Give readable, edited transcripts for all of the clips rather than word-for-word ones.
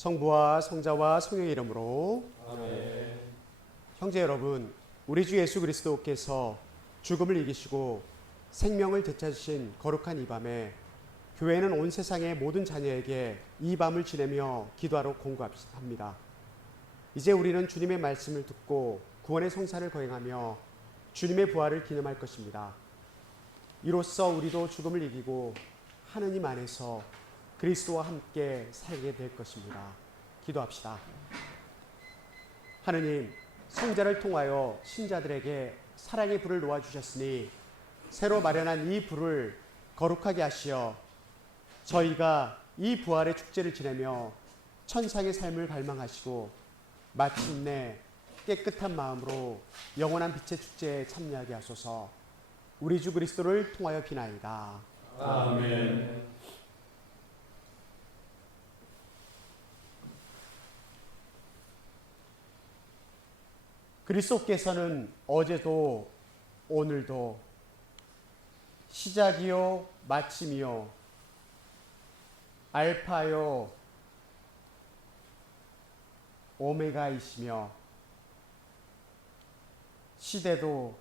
성부와 성자와 성령의 이름으로 아멘. 형제 여러분, 우리 주 예수 그리스도께서 죽음을 이기시고 생명을 되찾으신 거룩한 이 밤에 교회는 온 세상의 모든 자녀에게 이 밤을 지내며 기도하러 공고합니다. 이제 우리는 주님의 말씀을 듣고 구원의 성사를 거행하며 주님의 부활을 기념할 것입니다. 이로써 우리도 죽음을 이기고 하느님 안에서 그리스도와 함께 살게 될 것입니다. 기도합시다. 하느님, 성자를 통하여 신자들에게 사랑의 불을 놓아주셨으니 새로 마련한 이 불을 거룩하게 하시어 저희가 이 부활의 축제를 지내며 천상의 삶을 갈망하시고 마침내 깨끗한 마음으로 영원한 빛의 축제에 참여하게 하소서. 우리 주 그리스도를 통하여 비나이다. 아멘. 그리스도께서는 어제도 오늘도 시작이요 마침이요 알파요 오메가이시며 시대도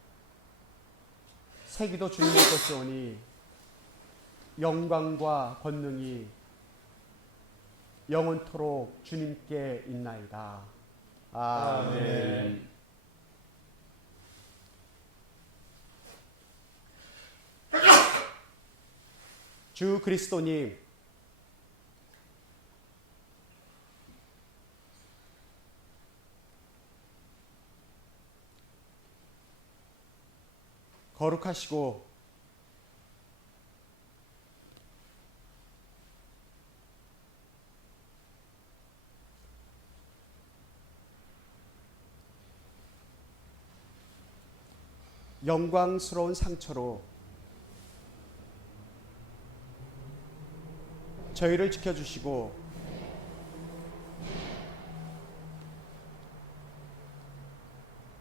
세기도 주님의 것이오니 영광과 권능이 영원토록 주님께 있나이다. 아멘. 주 그리스도님, 거룩하시고 영광스러운 상처로 저희를 지켜주시고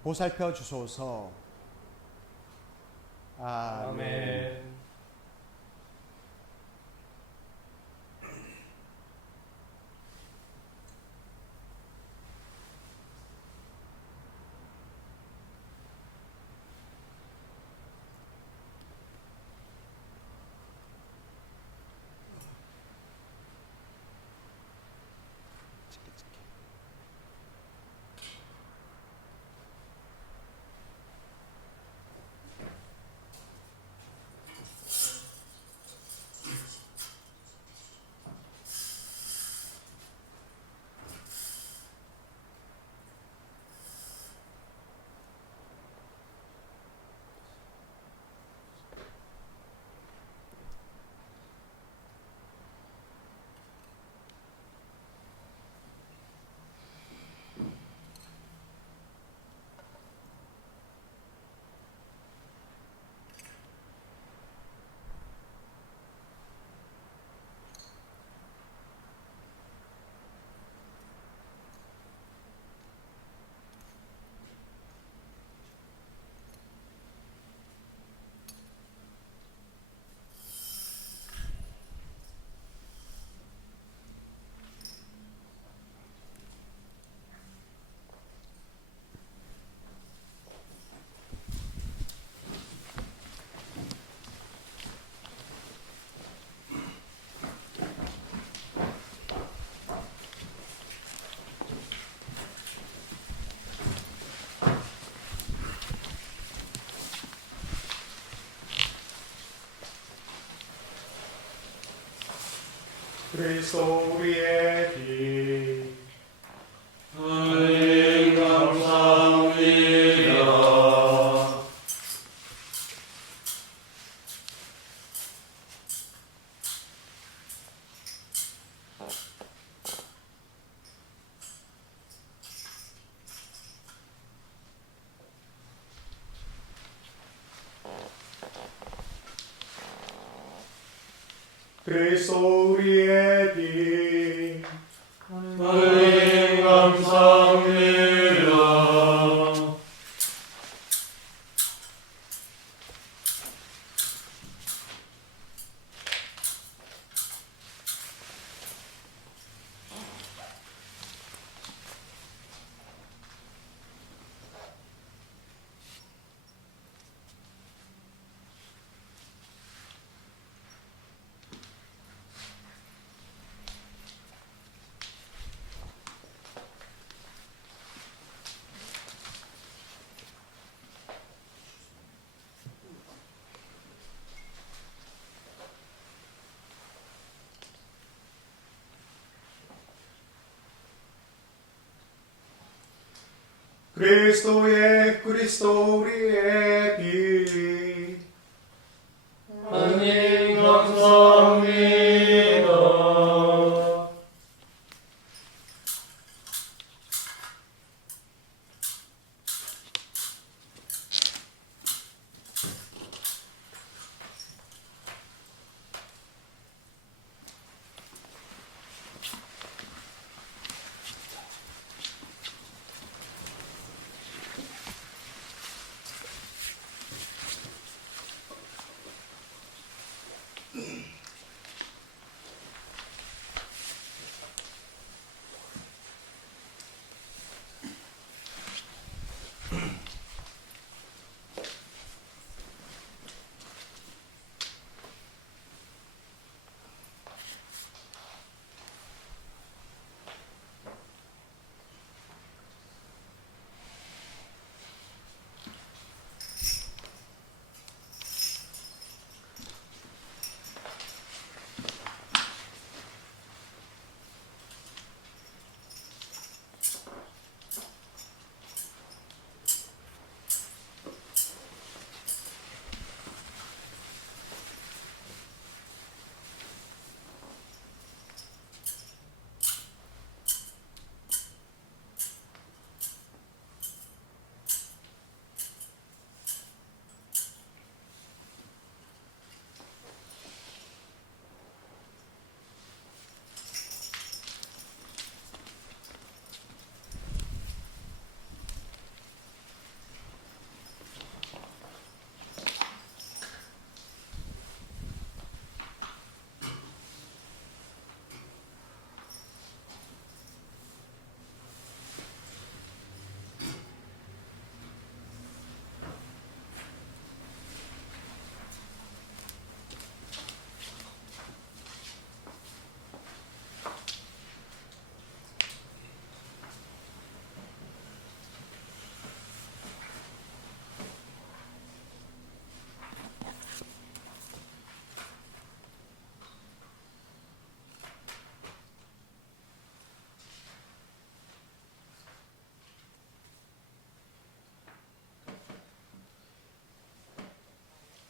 보살펴 주소서. 아멘. 그리스도 우리의 길, 하나님 감사합니다. 그리스도 우리의 길, 하나님 감사합니다. 그리스도 우리의 빛. 하나님 감사합니다.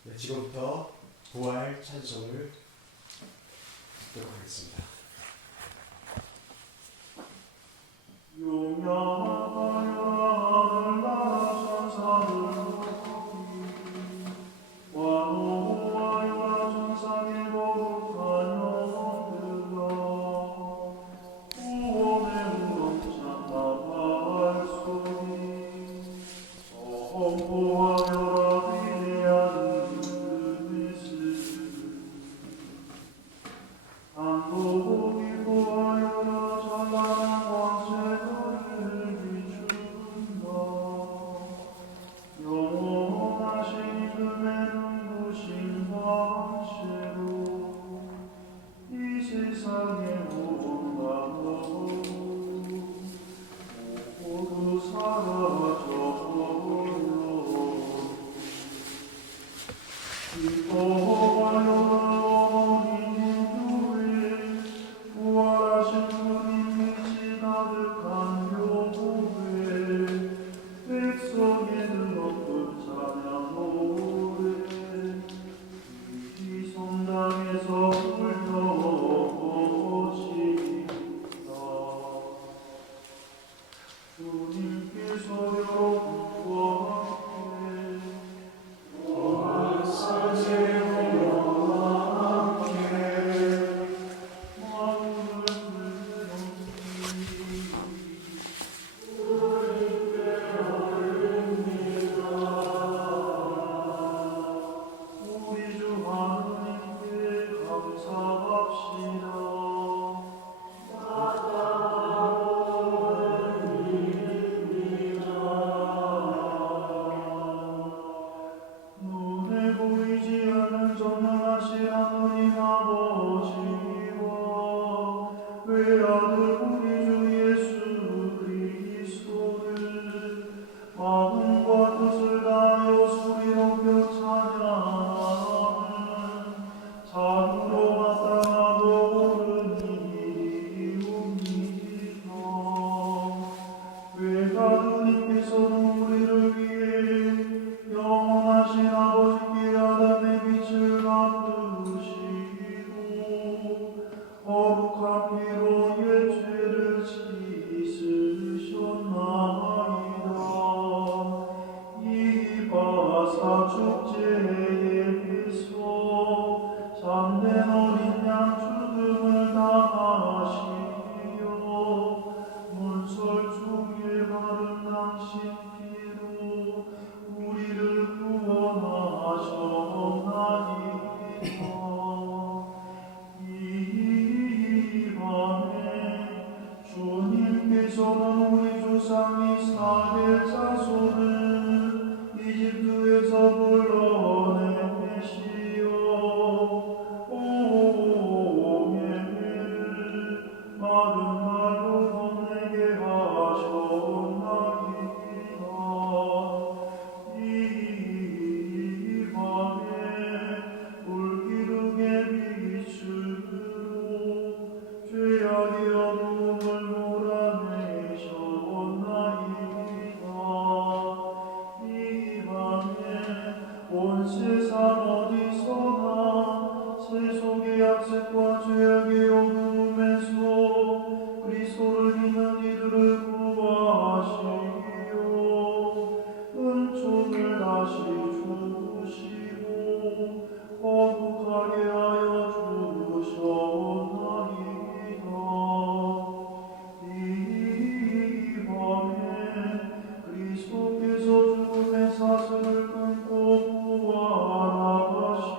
네, 지금부터 부활 찬송을 듣도록 하겠습니다. 외가 주님께서 당신 피로 우리를 구원하셨나이다. 이 밤에 주님께서는 우리 조상 이스라엘 자손을 이집트에서 불러내시어 오멜 마른 날로 건네게 하셨나이다. 이 밤에 불기둥의 빛으로 죄악의 어둠을 몰아내셨나이다. 이 밤에 온 세상 어디서나 세속의 약속과 죄악의 어둠에서 그리스도를 믿는 이들을 구하시며 은총을 다시 주시고 거룩하게 하여 주셨나이다. 이 밤에 그리스도께서 죽음의 사슬을 끊고 부활하시어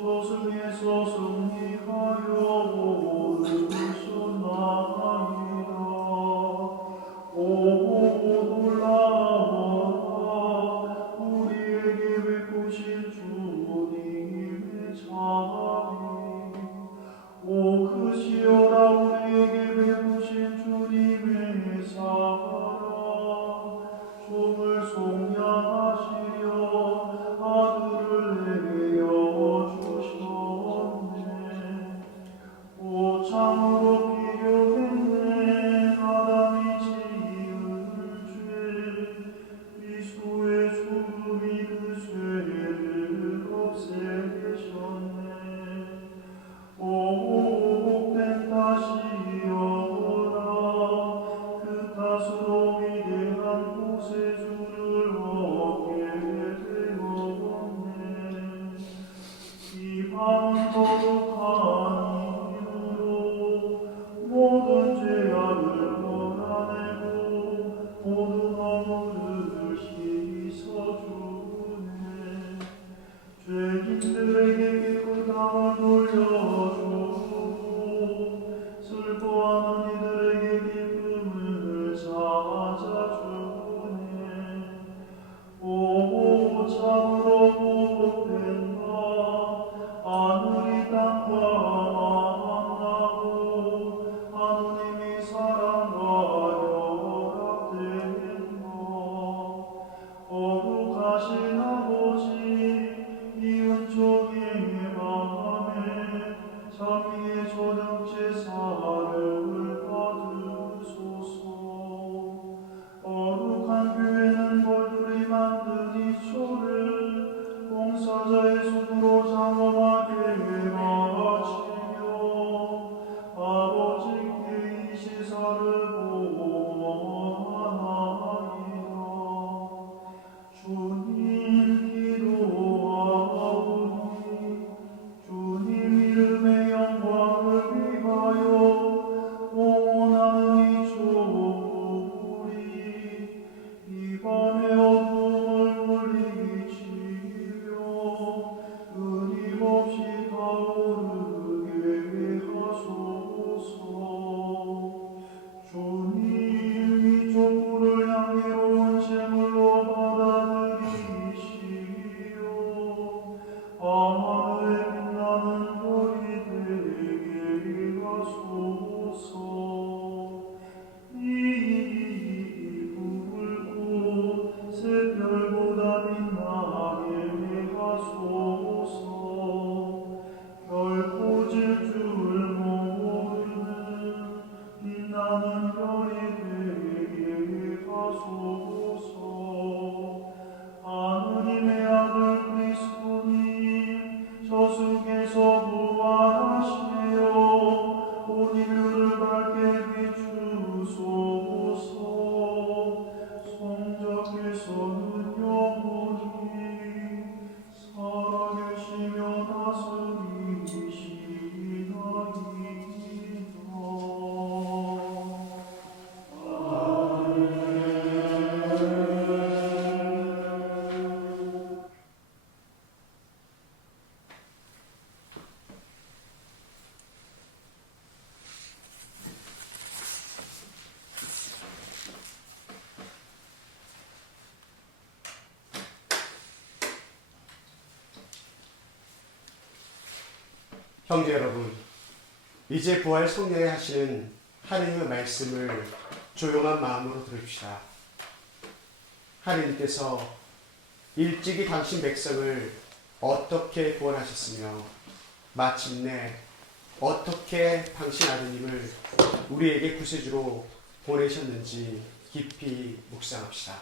저승에서 승리하여 오르셨나이다. 오 놀라워라 우리에게 베푸신 주님의 자비. 오 크시어라 우리에게 베푸신 주님의 사랑. 종을 속량하시려 아들을 내어주셨네. 오 참으로 필요했네 아담이 지은 죄. 그리스도의 죽음이 그 죄를 없애셨네. 오 복된 탓이여라 그 탓으로 위대한 구세주를 얻게 되었네. 이 밤은 거룩한 힘으로 모든 죄악을 몰아내고 모든 허물을 씻어주네. 죄인들에게 깨끗함을 돌려주고 슬퍼하는 이들에게 기쁨을 찾아주네. 오 참으로 복된다 하늘이 땅과 만나고 하느님이 사랑과 결합된다. 거룩하신 아버지 이 은총의 밤에 자비의 저녁 제사를 받으소서. 거룩한 교회는 벌들이 만든 이 초를 봉사자의 손으로 장엄하게 바치며 아버지께 이 시사를 보원하나이다. 주님 기도하오니 주님 이름의 영광을 위하여 봉헌하는 이 조국이 이 밤의 어둠을 물리치며 끊임없이 타오르게 하소서. 주님 이 촛불을 향기로운 제물로 받아들이시오. 밤하늘에 빛나는 별이 되게 하소서. 이 붉고 새별보다 빛나게 하소서. 결코 질 줄 모르는 빛나는 별이 되게 하소서. 하느님의 아들 그리스도님 저승에서 부활하시며 온 인류를 밝게 비추소서. 성자께서는요 형제 여러분, 이제 부활 성령에 하시는 하느님의 말씀을 조용한 마음으로 들읍시다. 하느님께서 일찍이 당신 백성을 어떻게 구원하셨으며 마침내 어떻게 당신 아드님을 우리에게 구세주로 보내셨는지 깊이 묵상합시다.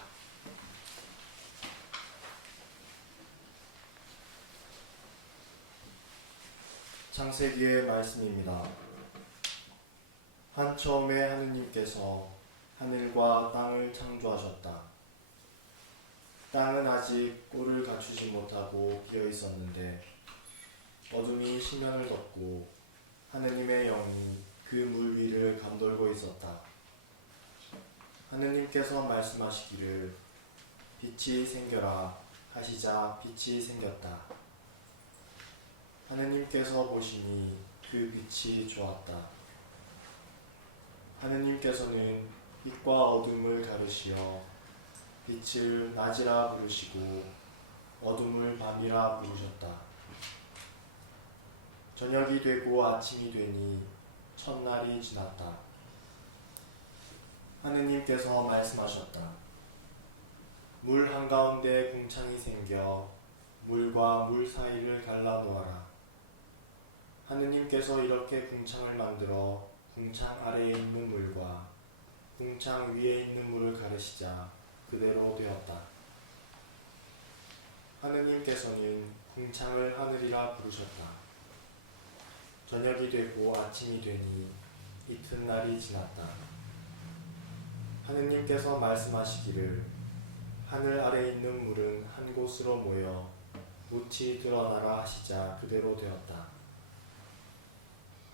창세기의 말씀입니다. 한 처음에 하느님께서 하늘과 땅을 창조하셨다. 땅은 아직 꼴을 갖추지 못하고 비어 있었는데 어둠이 시면을 덮고 하느님의 영이 그 물 위를 감돌고 있었다. 하느님께서 말씀하시기를 빛이 생겨라 하시자 빛이 생겼다. 하느님께서 보시니 그 빛이 좋았다. 하느님께서는 빛과 어둠을 가르시어 빛을 낮이라 부르시고 어둠을 밤이라 부르셨다. 저녁이 되고 아침이 되니 첫날이 지났다. 하느님께서 말씀하셨다. 물 한가운데 궁창이 생겨 물과 물 사이를 갈라 놓아라. 하느님께서 이렇게 궁창을 만들어 궁창 아래에 있는 물과 궁창 위에 있는 물을 가르시자 그대로 되었다. 하느님께서는 궁창을 하늘이라 부르셨다. 저녁이 되고 아침이 되니 이튿날이 지났다. 하느님께서 말씀하시기를 하늘 아래 있는 물은 한 곳으로 모여 묻히 드러나라 하시자 그대로 되었다.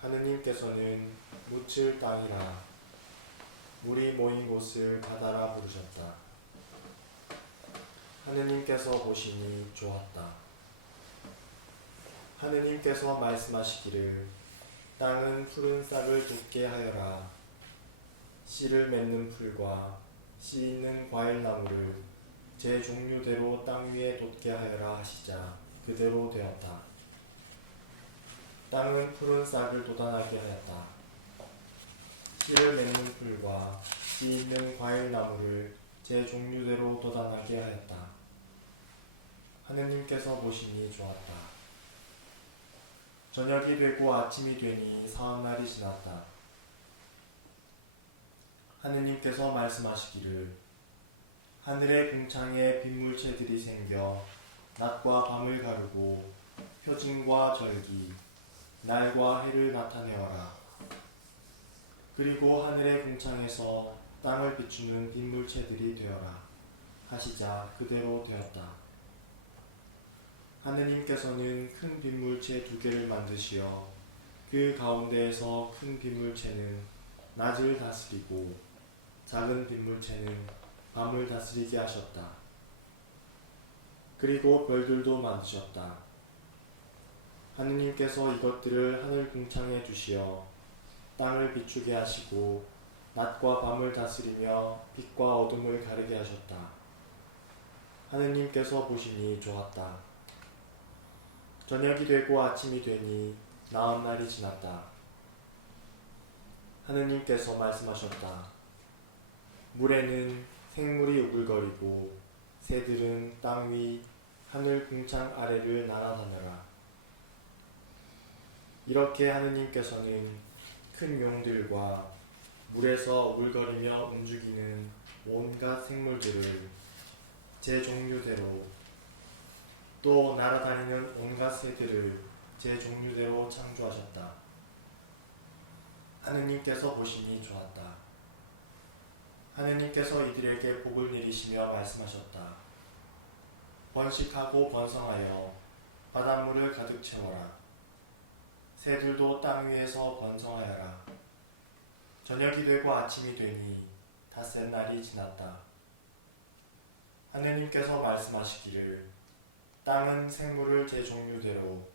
하느님께서는 묻힐 땅이라 물이 모인 곳을 바다라 부르셨다. 하느님께서 보시니 좋았다. 하느님께서 말씀하시기를 땅은 푸른 싹을 돋게 하여라. 씨를 맺는 풀과 씨 있는 과일나무를 제 종류대로 땅 위에 돋게 하여라 하시자 그대로 되었다. 땅은 푸른 싹을 돋아나게 하였다. 씨를 맺는 풀과 씨 있는 과일나무를 제 종류대로 돋아나게 하였다. 하느님께서 보시니 좋았다. 저녁이 되고 아침이 되니 사흘날이 지났다. 하느님께서 말씀하시기를 하늘의 궁창에 빗물체들이 생겨 낮과 밤을 가르고 표징과 절기, 날과 해를 나타내어라. 그리고 하늘의 궁창에서 땅을 비추는 빗물체들이 되어라 하시자 그대로 되었다. 하느님께서는 큰 빗물체 2개를 만드시어 그 가운데에서 큰 빗물체는 낮을 다스리고 작은 빗물체는 밤을 다스리게 하셨다. 그리고 별들도 만드셨다. 하느님께서 이것들을 하늘 궁창에 두시어 땅을 비추게 하시고 낮과 밤을 다스리며 빛과 어둠을 가르게 하셨다. 하느님께서 보시니 좋았다. 저녁이 되고 아침이 되니 나흔날이 지났다. 하느님께서 말씀하셨다. 물에는 생물이 우글거리고 새들은 땅 위 하늘 궁창 아래를 날아다녀라. 이렇게 하느님께서는 큰 용들과 물에서 우글거리며 움직이는 온갖 생물들을 제 종류대로 또 날아다니는 온갖 새들을 제 종류대로 창조하셨다. 하느님께서 보시니 좋았다. 하느님께서 이들에게 복을 내리시며 말씀하셨다. 번식하고 번성하여 바닷물을 가득 채워라. 새들도 땅 위에서 번성하여라. 저녁이 되고 아침이 되니 닷새 날이 지났다. 하느님께서 말씀하시기를 땅은 생물을 제 종류대로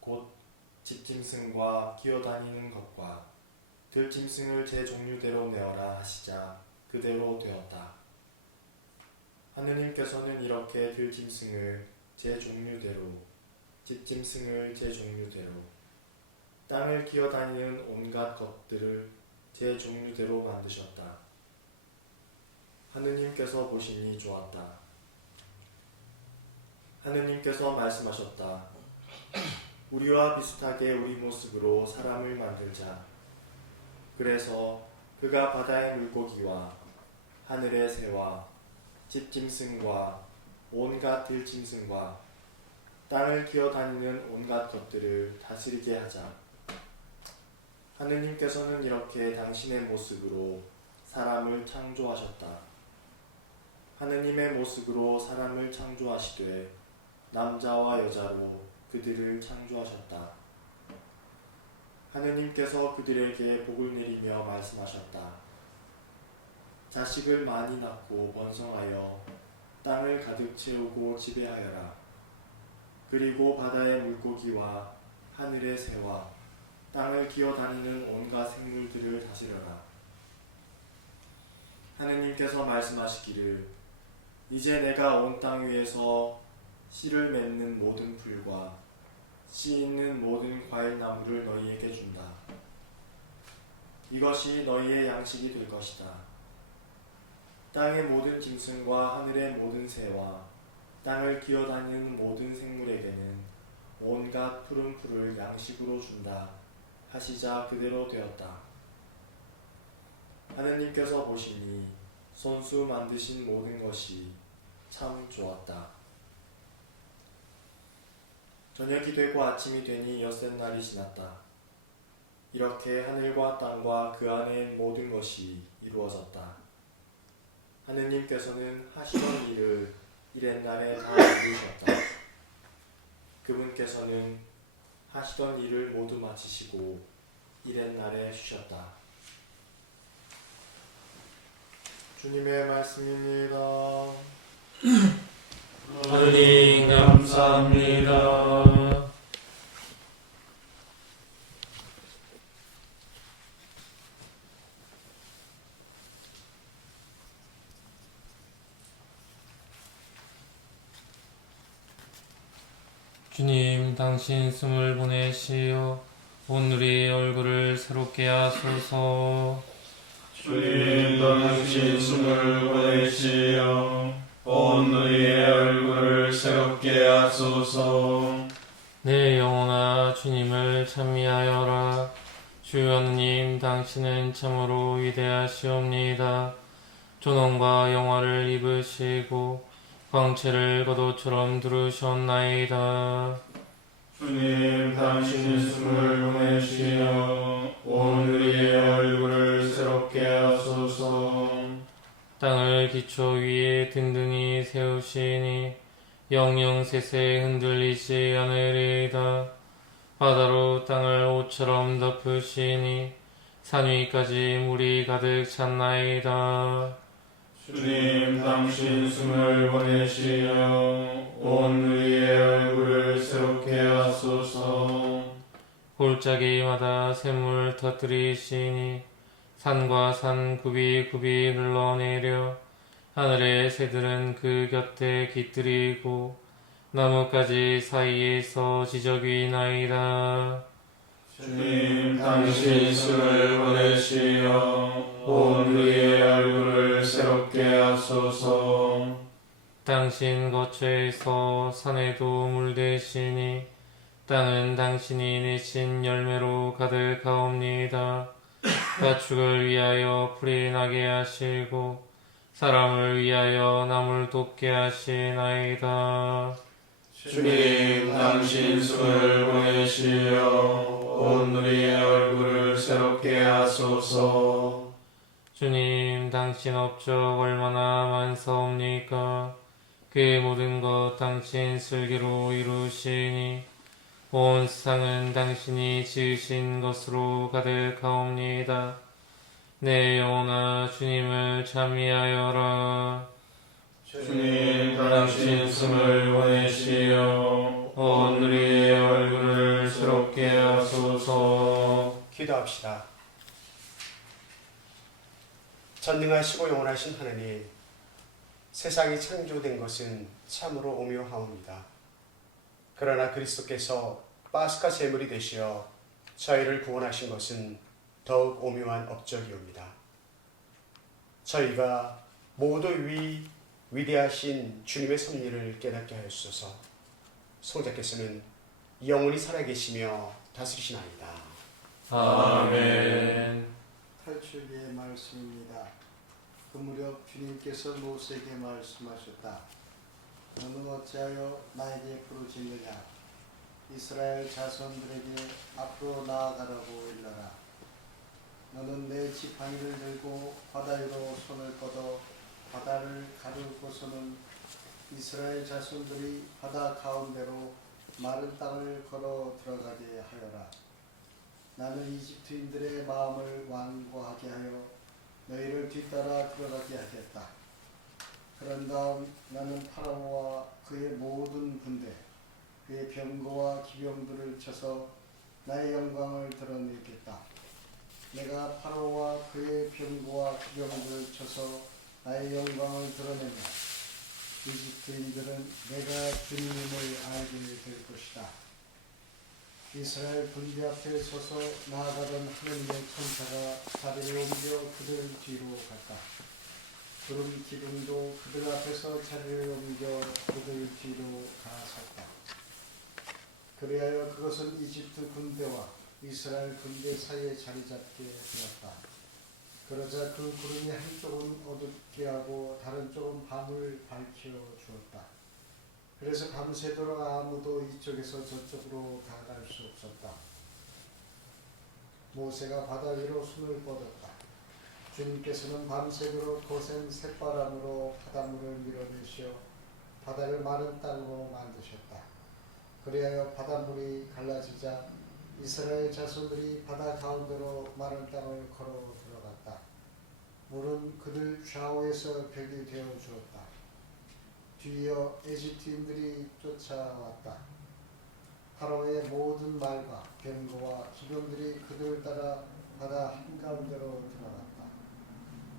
곧 집짐승과 기어다니는 것과 들짐승을 제 종류대로 내어라 하시자 그대로 되었다. 하느님께서는 이렇게 들짐승을 제 종류대로 집짐승을 제 종류대로 땅을 기어다니는 온갖 것들을 제 종류대로 만드셨다. 하느님께서 보시니 좋았다. 하느님께서 말씀하셨다. 우리와 비슷하게 우리 모습으로 사람을 만들자. 그래서 그가 바다의 물고기와 하늘의 새와 집짐승과 온갖 들짐승과 땅을 기어다니는 온갖 것들을 다스리게 하자. 하느님께서는 이렇게 당신의 모습으로 사람을 창조하셨다. 하느님의 모습으로 사람을 창조하시되 남자와 여자로 그들을 창조하셨다. 하느님께서 그들에게 복을 내리며 말씀하셨다. 자식을 많이 낳고 번성하여 땅을 가득 채우고 지배하여라. 그리고 바다의 물고기와 하늘의 새와 땅을 기어다니는 온갖 생물들을 다스려라. 하느님께서 말씀하시기를 이제 내가 온 땅 위에서 씨를 맺는 모든 풀과 씨 있는 모든 과일나무를 너희에게 준다. 이것이 너희의 양식이 될 것이다. 땅의 모든 짐승과 하늘의 모든 새와 땅을 기어다니는 모든 생물에게는 온갖 푸른 풀을 양식으로 준다. 하시자 그대로 되었다. 하느님께서 보시니 손수 만드신 모든 것이 참 좋았다. 저녁이 되고 아침이 되니 엿새날이 지났다. 이렇게 하늘과 땅과 그 안에 모든 것이 이루어졌다. 하느님께서는 하시던 일을 이렛날에 다 이루셨다. 그분께서는 하시던 일을 모두 마치시고 이렛날에 쉬셨다. 주님의 말씀입니다. 하느님 감사합니다. 주님, 당신 숨을 보내시어 오늘의 얼굴을 새롭게 하소서. 주님 당신 숨을 보내시어 오늘의 얼굴을 새롭게 하소서. 내 영혼아 주님을 찬미하여라. 주 하느님 당신은 참으로 위대하시옵니다. 존엄과 영화를 입으시고 광채를 겉옷처럼 두르셨나이다. 주님 당신 숨을 보내시어 오늘의 얼굴을 새롭게 하소서. 땅을 기초 위에 든든히 세우시니 영영 세세 흔들리지 않으리이다. 바다로 땅을 옷처럼 덮으시니 산 위까지 물이 가득 찼나이다. 주님 당신 숨을 보내시어 오늘의 얼굴을 새롭게 하소서. 골짜기마다 샘물 터뜨리시니 산과 산 굽이굽이 흘러내려 하늘의 새들은 그 곁에 깃들이고 나뭇가지 사이에서 지저귀 나이다. 주님 당신 숨을 보내시어 오늘의 얼굴을 새롭게 하소서. 당신 거처에서 산에도 물대시니 땅은 당신이 내신 열매로 가득하옵니다. 가축을 위하여 풀이 나게 하시고 사람을 위하여 나물 돋게 하시나이다. 주님 당신 숨을 보내시어 오늘의 얼굴을 새롭게 하소서. 주님 당신 업적 얼마나 많사옵니까? 그 모든 것 당신 슬기로 이루시니 온 세상은 당신이 지으신 것으로 가득하옵니다. 내 영혼아 주님을 찬미하여라. 주님 당신 숨을 보내시어 오늘의 얼굴을 새롭게 하소서. 기도합시다. 전능하시고 영원하신 하나님, 세상이 창조된 것은 참으로 오묘하옵니다. 그러나 그리스도께서 파스카 제물이 되시어 저희를 구원하신 것은 더욱 오묘한 업적이옵니다. 저희가 모두 위대하신 주님의 섭리를 깨닫게 하였소서. 성자께서는 영원히 살아계시며 다스리시나이다. 아멘. 탈출기의 말씀입니다. 그 무렵 주님께서 모세에게 말씀하셨다. 너는 어찌하여 나에게 부르짖느냐? 이스라엘 자손들에게 앞으로 나아가라고 일러라. 너는 내 지팡이를 들고 바다 위로 손을 뻗어 바다를 가르고서는 이스라엘 자손들이 바다 가운데로 마른 땅을 걸어 들어가게 하여라. 나는 이집트인들의 마음을 완고하게 하여 너희를 뒤따라 들어가게 하겠다. 그런 다음 나는 파라오와 그의 모든 군대, 그의 병거와 기병들을 쳐서 나의 영광을 드러내겠다. 내가 파라오와 그의 병거와 기병들을 쳐서 나의 영광을 드러내면 이집트인들은 내가 주님임을 알게 될 것이다. 이스라엘 군대 앞에 서서 나아가던 하느님의 천사가 자리를 옮겨 그들 뒤로 갔다. 구름 기둥도 그들 앞에서 자리를 옮겨 그들 뒤로 가섰다. 그리하여 그것은 이집트 군대와 이스라엘 군대 사이에 자리 잡게 되었다. 그러자 그 구름이 한쪽은 어둡게 하고 다른 쪽은 밤을 밝혀 주었다. 그래서 밤새도록 아무도 이쪽에서 저쪽으로 가갈 수 없었다. 모세가 바다 위로 손을 뻗었다. 주님께서는 밤새도록 거센 쇳바람으로 바닷물을 밀어내시어 바다를 마른 땅으로 만드셨다. 그리하여 바닷물이 갈라지자 이스라엘 자손들이 바다 가운데로 마른 땅을 걸어 들어갔다. 물은 그들 좌우에서 벽이 되어 주었다. 뒤이어 에집트인들이 쫓아왔다. 파라오의 모든 말과 병거와 기병들이 그들 따라 바다 한가운데로 들어갔다.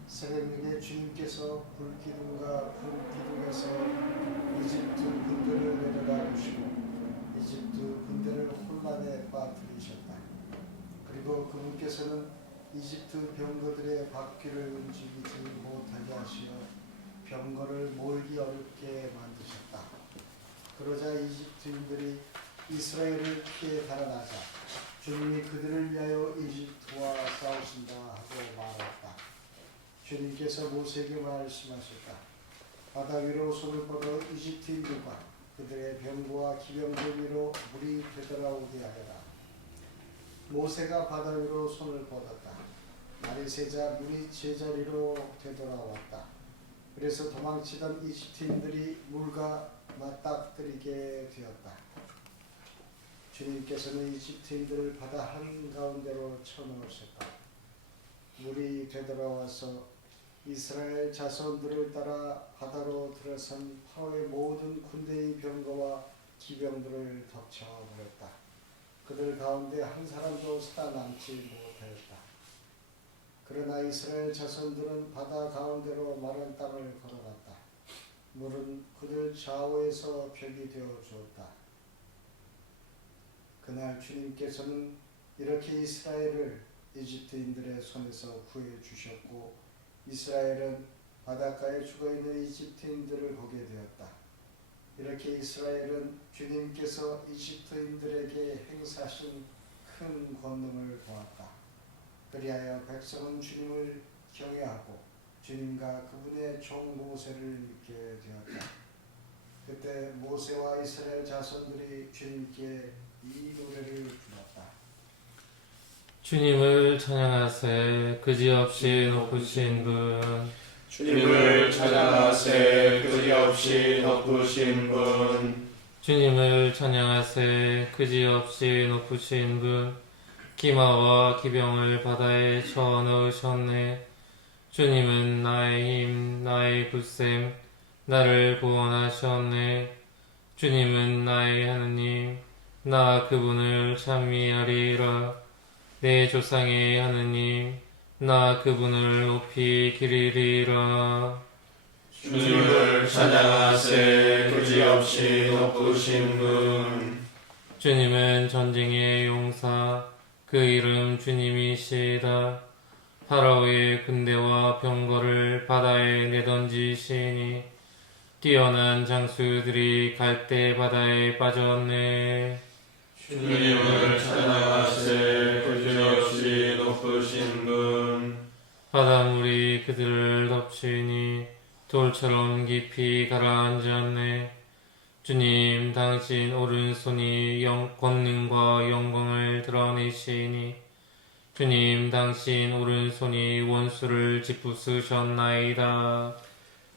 새벽녘에 주님께서 불기둥과 불기둥에서 이집트 군대를 내려다 주시고 이집트 군대를 혼란에 빠뜨리셨다. 그리고 그분께서는 이집트 병거들의 바퀴를 움직이지 못하게 하시어 병거를 몰기 어렵게 만드셨다. 그러자 이집트인들이 이스라엘을 피해 달아나자 주님이 그들을 위하여 이집트와 싸우신다 하고 말했다. 주님께서 모세에게 말씀하셨다. 바다 위로 손을 뻗어 이집트인들과 그들의 병거와 기병들 위로 물이 되돌아오게 하여라. 모세가 바다 위로 손을 뻗었다. 날이 새자 물이 제자리로 되돌아왔다. 그래서 도망치던 이집트인들이 물과 맞닥뜨리게 되었다. 주님께서는 이집트인들을 바다 한가운데로 쳐넣으셨다. 물이 되돌아와서 이스라엘 자손들을 따라 바다로 들어선 파라오의 모든 군대의 병거와 기병들을 덮쳐버렸다. 그들 가운데 한 사람도 살아남지 못하였다. 그러나 이스라엘 자손들은 바다 가운데로 마른 땅을 걸어갔다. 물은 그들 좌우에서 벽이 되어 주었다. 그날 주님께서는 이렇게 이스라엘을 이집트인들의 손에서 구해 주셨고 이스라엘은 바닷가에 죽어있는 이집트인들을 보게 되었다. 이렇게 이스라엘은 주님께서 이집트인들에게 행사하신 큰 권능을 보았다. 그리하여 백성은 주님을 경외하고 주님과 그분의 종 모세를 믿게 되었다. 그때 모세와 이스라엘 자손들이 주님께 이 노래를 불렀다. 주님을 찬양하세 그지없이 높으신 분. 주님을 찬양하세 그지없이 높으신 분. 주님을 찬양하세 그지없이 높으신 분. 기마와 기병을 바다에 쳐 넣으셨네. 주님은 나의 힘 나의 굳셈 나를 구원하셨네. 주님은 나의 하느님 나 그분을 찬미하리라. 내 조상의 하느님 나 그분을 높이 기리리라. 주님을 찬양하세 그지없이 높으신 분. 주님은 전쟁의 용사 그 이름 주님이시다. 파라오의 군대와 병거를 바다에 내던지시니 뛰어난 장수들이 갈대 바다에 빠졌네. 주님을 찬양하세 그지없이 높으신 분 바닷물이 그들을 덮치니 돌처럼 깊이 가라앉았네. 주님 당신 오른손이 권능과 영광을 드러내시니 주님 당신 오른손이 원수를 짓부수셨나이다.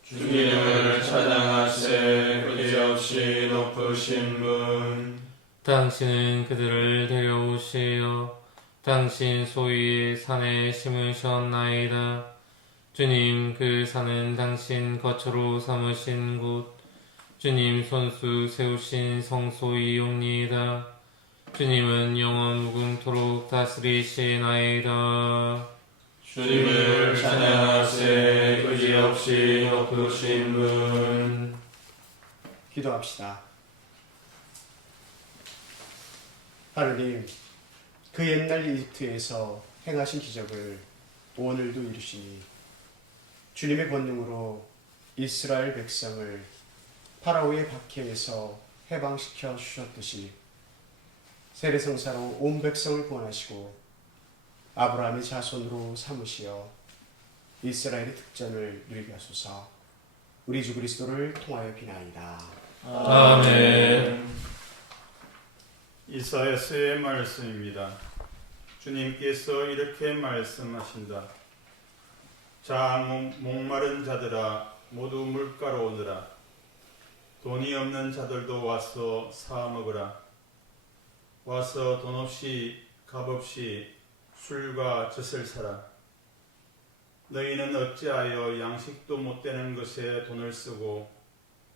주님을 찬양하세 그지없이 높으신 분 당신은 그들을 데려오시어 당신 소유의 산에 심으셨나이다. 주님 그 산은 당신 거처로 삼으신 곳 주님 손수 세우신 성소이옵니다. 주님은 영원 무궁토록 다스리시나이다. 주님을 찬양하세 그지없이 높으신 분 기도합시다. 하느님, 그 옛날 이집트에서 행하신 기적을 오늘도 이루시니 주님의 권능으로 이스라엘 백성을 파라오의 박해에서 해방시켜 주셨듯이 세례성사로 온 백성을 구원하시고 아브라함의 자손으로 삼으시어 이스라엘의 특전을 누리게 하소서. 우리 주 그리스도를 통하여 비나이다. 아멘. 이사야서의 말씀입니다. 주님께서 이렇게 말씀하신다. 자, 목마른 자들아 모두 물가로 오너라. 돈이 없는 자들도 와서 사 먹으라. 와서 돈 없이 값 없이 술과 젖을 사라. 너희는 어찌하여 양식도 못 되는 것에 돈을 쓰고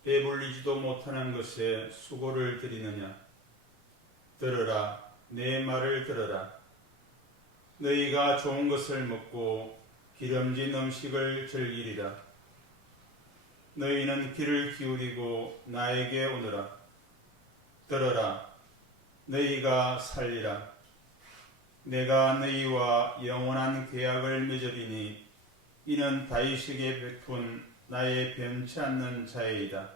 배불리지도 못하는 것에 수고를 들이느냐. 들으라, 내 말을 들으라. 너희가 좋은 것을 먹고 기름진 음식을 즐기리라. 너희는 귀를 기울이고 나에게 오너라. 들으라, 너희가 살리라. 내가 너희와 영원한 계약을 맺으리니 이는 다윗에게 베푼 나의 변치 않는 자애이다.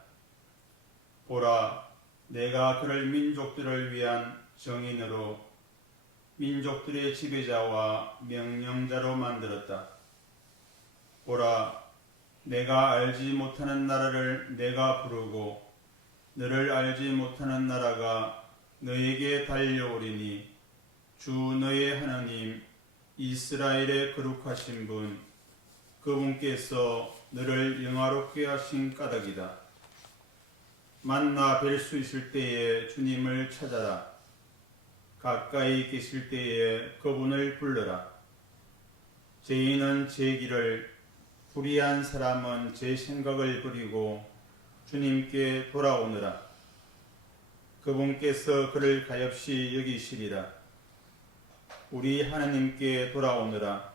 보라, 내가 그를 민족들을 위한 정인으로 민족들의 지배자와 명령자로 만들었다. 보라, 내가 알지 못하는 나라를 내가 부르고 너를 알지 못하는 나라가 너에게 달려오리니 주 너의 하나님 이스라엘의 거룩하신 분 그분께서 너를 영화롭게 하신 까닭이다. 만나 뵐 수 있을 때에 주님을 찾아라. 가까이 계실 때에 그분을 불러라. 죄인은 제 길을, 불의한 사람은 제 생각을 버리고 주님께 돌아오느라. 그분께서 그를 가엾이 여기시리라. 우리 하나님께 돌아오느라.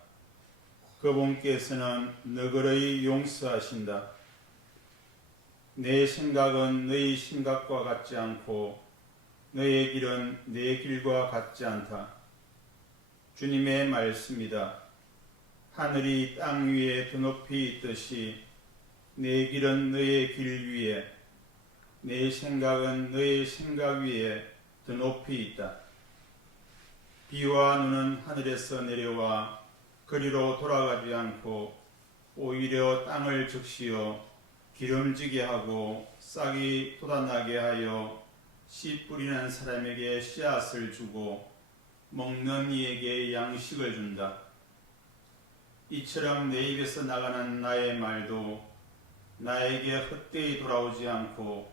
그분께서는 너그러이 용서하신다. 내 생각은 너희 생각과 같지 않고 너의 길은 내 길과 같지 않다. 주님의 말씀이다. 하늘이 땅 위에 더 높이 있듯이 내 길은 너의 길 위에 내 생각은 너의 생각 위에 더 높이 있다. 비와 눈은 하늘에서 내려와 그리로 돌아가지 않고 오히려 땅을 적시어 기름지게 하고 싹이 돋아나게 하여 씨 뿌리는 사람에게 씨앗을 주고 먹는 이에게 양식을 준다. 이처럼 내 입에서 나가는 나의 말도 나에게 헛되이 돌아오지 않고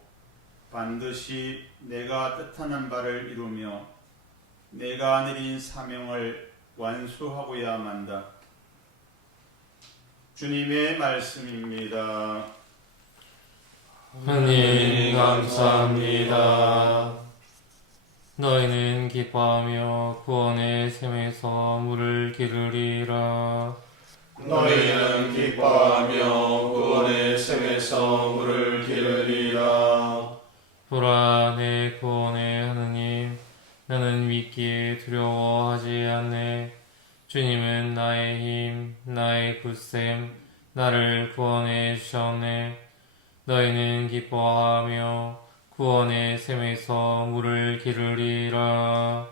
반드시 내가 뜻하는 바를 이루며 내가 내린 사명을 완수하고야 만다. 주님의 말씀입니다. 하나님 감사합니다. 너희는 기뻐하며 구원의 샘에서 물을 기르리라. 너희는 기뻐하며 구원의 샘에서 물을 기르리라. 보라 내 구원의 하느님 나는 믿기에 두려워하지 않네. 주님은 나의 힘, 나의 굳셈, 나를 구원해 주셨네. 너희는 기뻐하며 구원의 샘에서 물을 기르리라.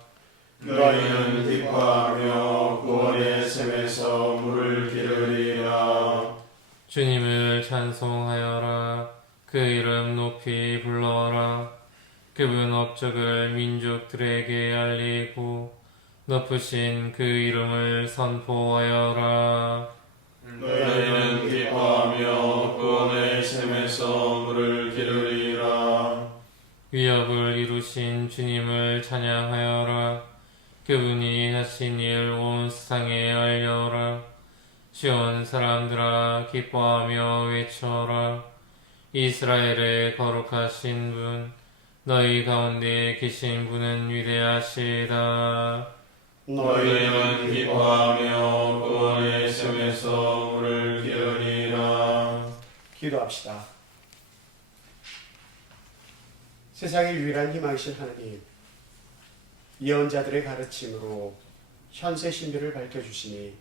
너희는 기뻐하며 구원의 샘에서 물을 기르리라. 주님을 찬송하여라. 그 이름 높이 불러라. 그분 업적을 민족들에게 알리고 높으신 그 이름을 선포하여라. 너희는 기뻐하며 구원의 샘에서 물을 기르리라. 위협을 이루신 주님을 찬양하여라. 그분이 하신 일 온 세상에 알려라. 시온 사람들아 기뻐하며 외쳐라. 이스라엘의 거룩하신 분, 너희 가운데 계신 분은 위대하시다. 너희는 기뻐하며 구원의 샘에서 물을 기르리라. 기도합시다. 세상의 유일한 희망이신 하나님, 예언자들의 가르침으로 현세 신비를 밝혀주시니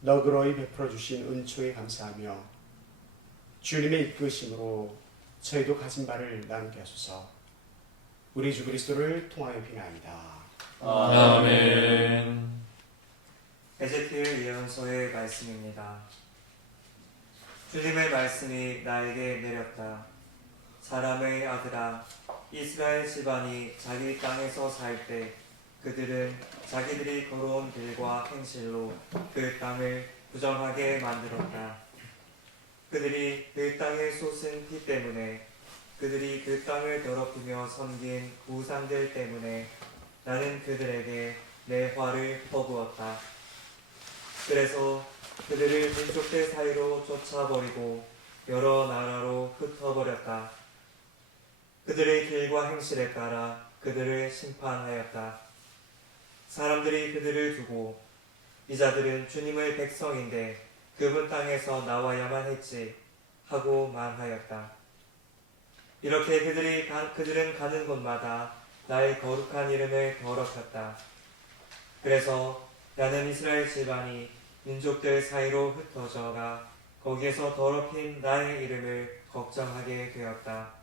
너그러이 베풀어 주신 은총에 감사하며 주님의 이끄심으로 저희도 가진 바를 나누게 하소서. 우리 주 그리스도를 통하여 비나이다. 아멘. 에제키엘 예언서의 말씀입니다. 주님의 말씀이 나에게 내렸다. 사람의 아들아, 이스라엘 집안이 자기 땅에서 살 때 그들은 자기들이 걸어온 길과 행실로 그 땅을 부정하게 만들었다. 그들이 그 땅에 쏟은 피 때문에, 그들이 그 땅을 더럽히며 섬긴 우상들 때문에 나는 그들에게 내 화를 퍼부었다. 그래서 그들을 민족들 사이로 쫓아버리고 여러 나라로 흩어버렸다. 그들의 길과 행실에 따라 그들을 심판하였다. 사람들이 그들을 두고 이 자들은 주님의 백성인데 그분 땅에서 나와야만 했지 하고 말하였다. 이렇게 그들은 가는 곳마다 나의 거룩한 이름을 더럽혔다. 그래서 나는 이스라엘 집안이 민족들 사이로 흩어져가 거기에서 더럽힌 나의 이름을 걱정하게 되었다.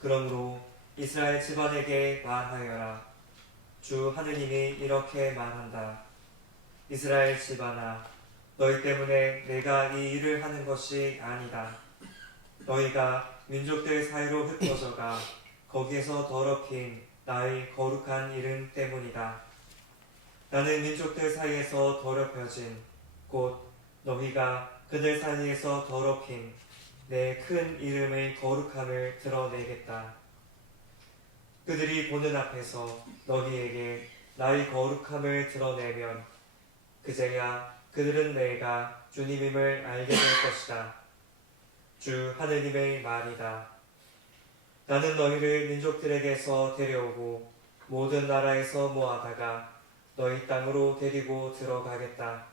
그러므로 이스라엘 집안에게 말하여라. 주 하느님이 이렇게 말한다. 이스라엘 집안아, 너희 때문에 내가 이 일을 하는 것이 아니다. 너희가 민족들 사이로 흩어져가 거기에서 더럽힌 나의 거룩한 이름 때문이다. 나는 민족들 사이에서 더럽혀진 곧 너희가 그들 사이에서 더럽힌 내 큰 이름의 거룩함을 드러내겠다. 그들이 보는 앞에서 너희에게 나의 거룩함을 드러내면 그제야 그들은 내가 주님임을 알게 될 것이다. 주 하느님의 말이다. 나는 너희를 민족들에게서 데려오고 모든 나라에서 모아다가 너희 땅으로 데리고 들어가겠다.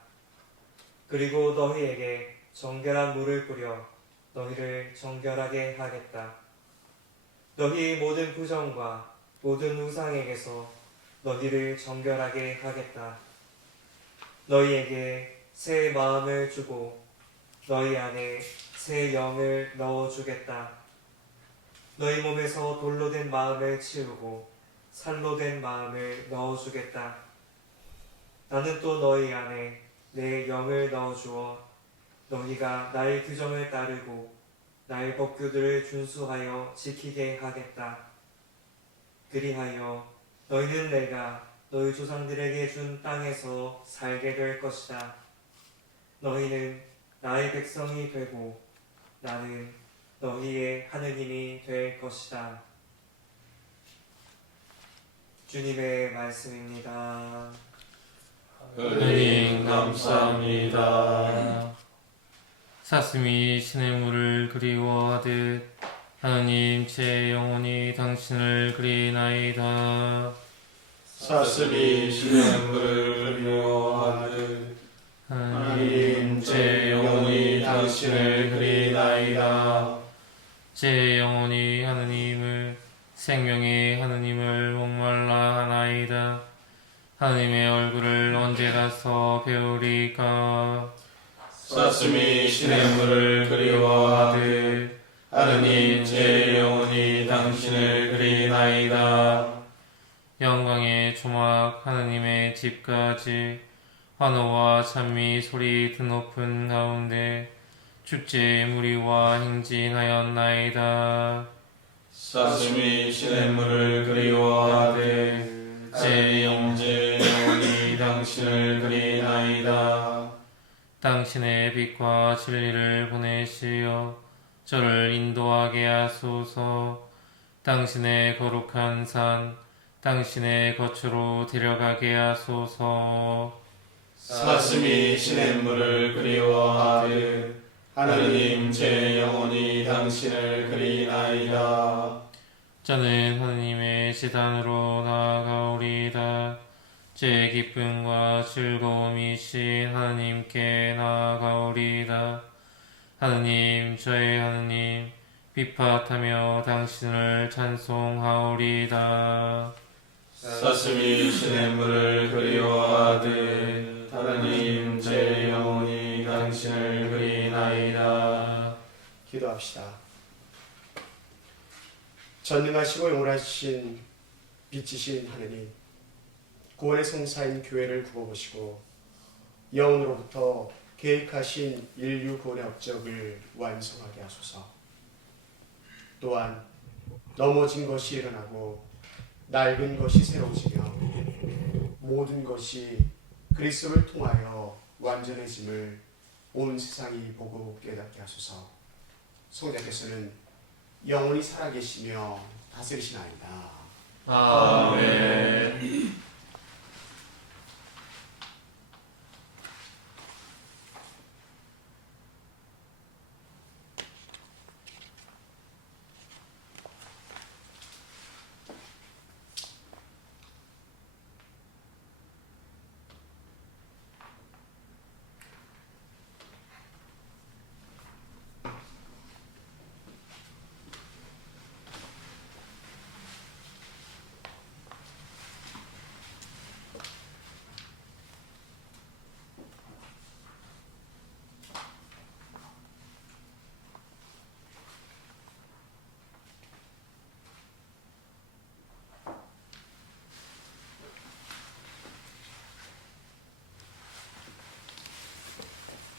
그리고 너희에게 정결한 물을 뿌려 너희를 정결하게 하겠다. 너희 모든 부정과 모든 우상에게서 너희를 정결하게 하겠다. 너희에게 새 마음을 주고 너희 안에 새 영을 넣어주겠다. 너희 몸에서 돌로 된 마음을 치우고 살로 된 마음을 넣어주겠다. 나는 또 너희 안에 내 영을 넣어주어 너희가 나의 규정을 따르고 나의 법규들을 준수하여 지키게 하겠다. 그리하여 너희는 내가 너희 조상들에게 준 땅에서 살게 될 것이다. 너희는 나의 백성이 되고 나는 너희의 하느님이 될 것이다. 주님의 말씀입니다. 하느님 감사합니다. 사슴이 신의 물을 그리워하듯 하느님 제 영혼이 당신을 그리나이다. 사슴이 신의 물을 그리워하듯 하나님 제 영혼이 당신을 그리나이다. 제 영혼이 하느님을 생명의 하느님을 목말라 하나이다. 하느님의 얼굴을 언제 가서 배우리까? 사슴이 시냇물을 그리워하듯 하느님 제 영혼이 당신을 그리나이다. 영광의 조막 하느님의 집까지 환호와 찬미 소리 드높은 가운데 축제의 무리와 행진하였나이다. 사슴이 시냇물을 그리워하듯 제 영혼이 당신을 그리나이다. 당신의 빛과 진리를 보내시어 저를 인도하게 하소서. 당신의 거룩한 산 당신의 거처로 데려가게 하소서. 사슴이 시냇물을 그리워하듯 하느님 제 영혼이 당신을 그리나이다. 저는 하느님의 제단으로 나아가오리다. 제 기쁨과 즐거움이신 하느님께 나아가오리다. 하느님, 저의 하느님, 비팟하며 당신을 찬송하오리다. 사슴이 시냇물을 그리워하듯 하느님 제 영혼이 당신을 그리나이다. 기도합시다. 전능하시고 영원하신 빛이신 하느님, 구원의 성사인 교회를 굽어보시고 영원으로부터 계획하신 인류 구원의 업적을 완성하게 하소서. 또한 넘어진 것이 일어나고 낡은 것이 새로워지며 모든 것이 그리스도를 통하여 완전해짐을 온 세상이 보고 깨닫게 하소서. 성자께서는 영원히 살아계시며 다스리시나이다. 아멘.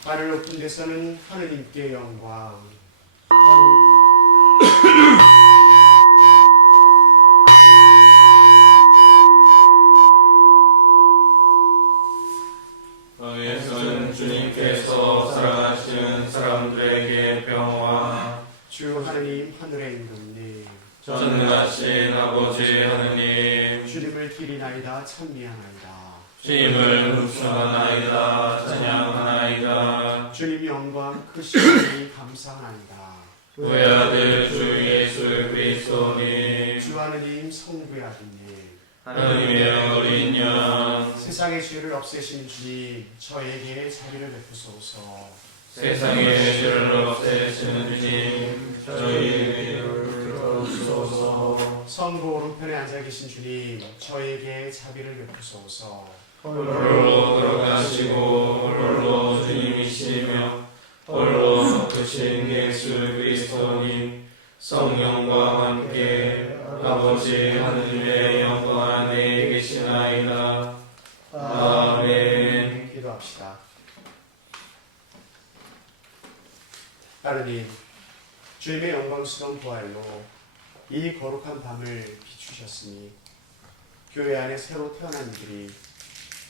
하늘 높은 데서는 하느님께 영광, 땅에서는 주님께서 사랑하시는 사람들에게 평화. 주 하느님 하늘에 있는 전능하신 아버지 하느님, 주님을 기리나이다 찬미하나이다. 주님을 묵상하나이다 찬양하나이다. 주님 영광 크시니 감사하나이다. 외아들 주 예수 그리스도님, 주 하느님 성부의 아드님, 하느님의 어린 양, 세상의 죄를 없애신 주님 저에게 자비를 베푸소서. 세상의 죄를 없애시는 주님, 저희에게 들어주소서. 성부 오른편에 앉아 계신 주님 저에게 자비를 베푸소서. 홀로 들어가시고 홀로 주님이시며 홀로 크신 예수 그리스도님, 성령과 함께 아버지 하느님의 영광 안에 계시나이다. 아멘. 기도합시다. 하느님, 주님의 영광스러운 부활로 이 거룩한 밤을 비추셨으니 교회 안에 새로 태어난 이들이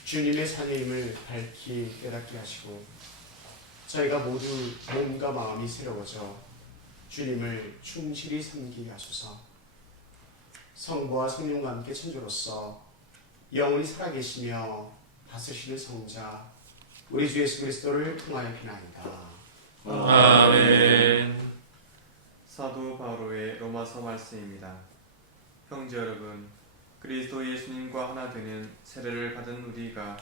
주님의 자녀임을 밝히 깨닫게 하시고 저희가 모두 몸과 마음이 새로워져 주님을 충실히 섬기게 하소서. 성부와 성령과 함께 천주로서 영원히 살아계시며 다스리시는 성자 우리 주 예수 그리스도를 통하여 비나이다. 아멘. 사도 바로의 로마서 말씀입니다. 형제 여러분, 그리스도 예수님과 하나 되는 세례를 받은 우리가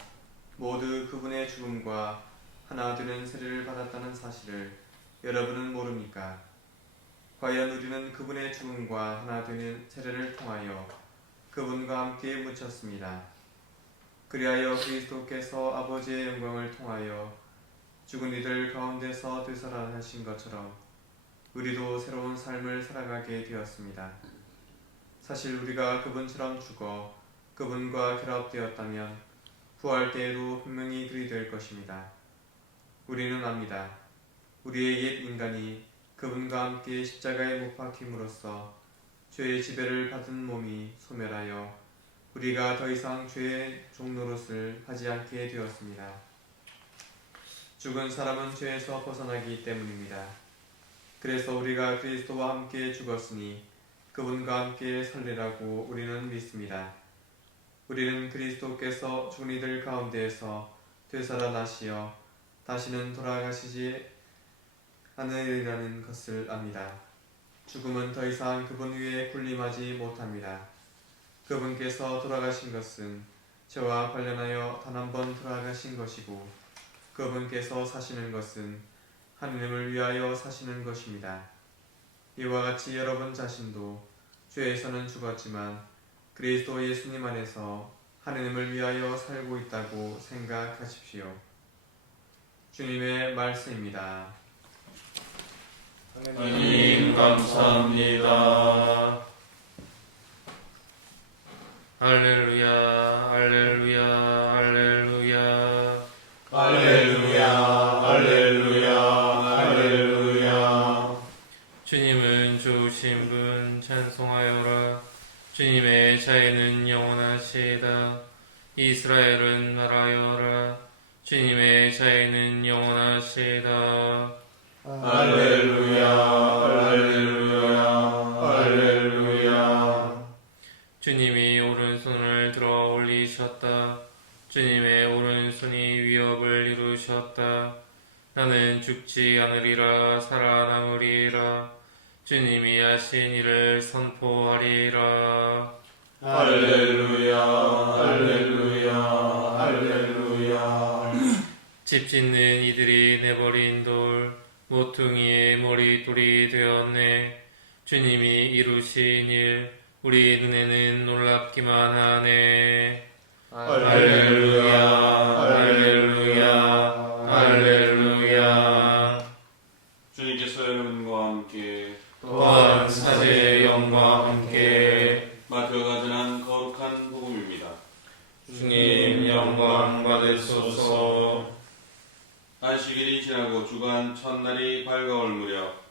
모두 그분의 죽음과 하나 되는 세례를 받았다는 사실을 여러분은 모릅니까? 과연 우리는 그분의 죽음과 하나 되는 세례를 통하여 그분과 함께 묻혔습니다. 그리하여 그리스도께서 아버지의 영광을 통하여 죽은 이들 가운데서 되살아나신 것처럼 우리도 새로운 삶을 살아가게 되었습니다. 사실 우리가 그분처럼 죽어 그분과 결합되었다면 부활 때에도 분명히 그리 될 것입니다. 우리는 압니다. 우리의 옛 인간이 그분과 함께 십자가에 못 박힘으로써 죄의 지배를 받은 몸이 소멸하여 우리가 더 이상 죄의 종노릇을 하지 않게 되었습니다. 죽은 사람은 죄에서 벗어나기 때문입니다. 그래서 우리가 그리스도와 함께 죽었으니 그분과 함께 살리라고 우리는 믿습니다. 우리는 그리스도께서 죽은 이들 가운데에서 되살아나시어 다시는 돌아가시지 않으리라는 것을 압니다. 죽음은 더 이상 그분 위에 군림하지 못합니다. 그분께서 돌아가신 것은 저와 관련하여 단 한 번 돌아가신 것이고 그분께서 사시는 것은 하느님을 위하여 사시는 것입니다. 이와 같이 여러분 자신도 죄에서는 죽었지만 그리스도 예수님 안에서 하느님을 위하여 살고 있다고 생각하십시오. 주님의 말씀입니다. 하나님 감사합니다. 할렐루야 할렐루야 할렐루야 할렐루야 할렐루야 할렐루야. 주님은 좋으신 분 찬송하여라. 주님의 자애는 영원하시다. 이스라엘은 말하여라. 주님의 자애는 영원하시다. 할렐루야 할렐루야 할렐루야. 주님이 오른손을 들어 올리셨다. 주님의 오른손이 위협을 이루셨다. 나는 죽지 않으리라 살아남으리라. 주님이 하신 일을 선포하리라. 할렐루야 할렐루야 할렐루야. 집 짓는 이들이 내버린 돌 모퉁이의 머리돌이 되었네. 주님이 이루신 일 우리 눈에는 놀랍기만 하네. 할렐루야 할렐루야 할렐루야. 주님께서 여러분과 함께 또한 사제의 영과 함께 마태가 전한 거룩한 복음입니다. 주님 영광 받으소서. 안식일이 지나고 주간 첫날이 밝아올 무렵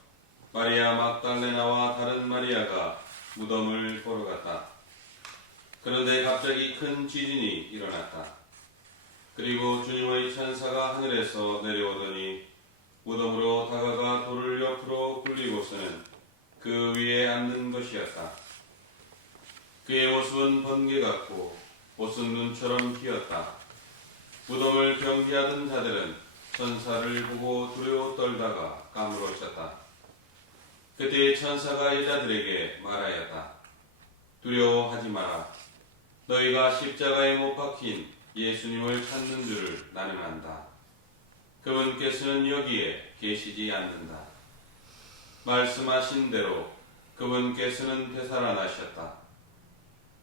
마리아 막달레나와 다른 마리아가 무덤을 보러 갔다. 그런데 갑자기 큰 지진이 일어났다. 그리고 주님의 천사가 하늘에서 내려오더니 무덤으로 다가가 돌을 옆으로 굴리고서는 그 위에 앉는 것이었다. 그의 모습은 번개 같고 옷은 눈처럼 휘었다. 무덤을 경비하던 자들은 천사를 보고 두려워 떨다가 까무러쳤다. 그때 천사가 여자들에게 말하였다. 두려워하지 마라. 너희가 십자가에 못 박힌 예수님을 찾는 줄을 나는 안다. 그분께서는 여기에 계시지 않는다. 말씀하신 대로 그분께서는 되살아나셨다.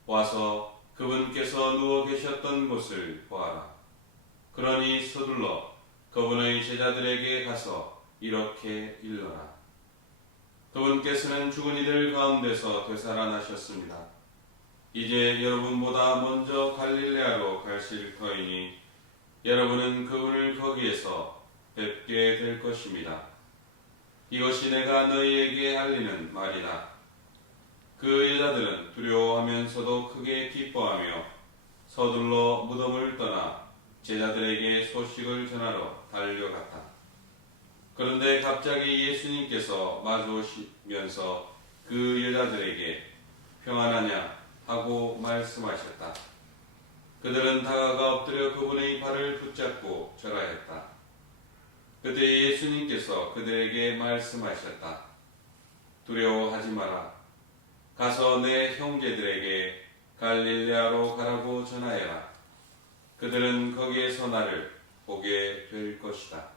와서 그분께서 누워 계셨던 곳을 보아라. 그러니 서둘러 그분의 제자들에게 가서 이렇게 일러라. 그분께서는 죽은 이들 가운데서 되살아나셨습니다. 이제 여러분보다 먼저 갈릴레아로 가실 터이니 여러분은 그분을 거기에서 뵙게 될 것입니다. 이것이 내가 너희에게 알리는 말이다. 그 여자들은 두려워하면서도 크게 기뻐하며 서둘러 무덤을 떠나 제자들에게 소식을 전하러 달려갔다. 그런데 갑자기 예수님께서 마주오시면서 그 여자들에게 평안하냐 하고 말씀하셨다. 그들은 다가가 엎드려 그분의 발을 붙잡고 절하였다. 그때 예수님께서 그들에게 말씀하셨다. 두려워하지 마라. 가서 내 형제들에게 갈릴레아로 가라고 전하여라. 그들은 거기에서 나를 보게 될 것이다.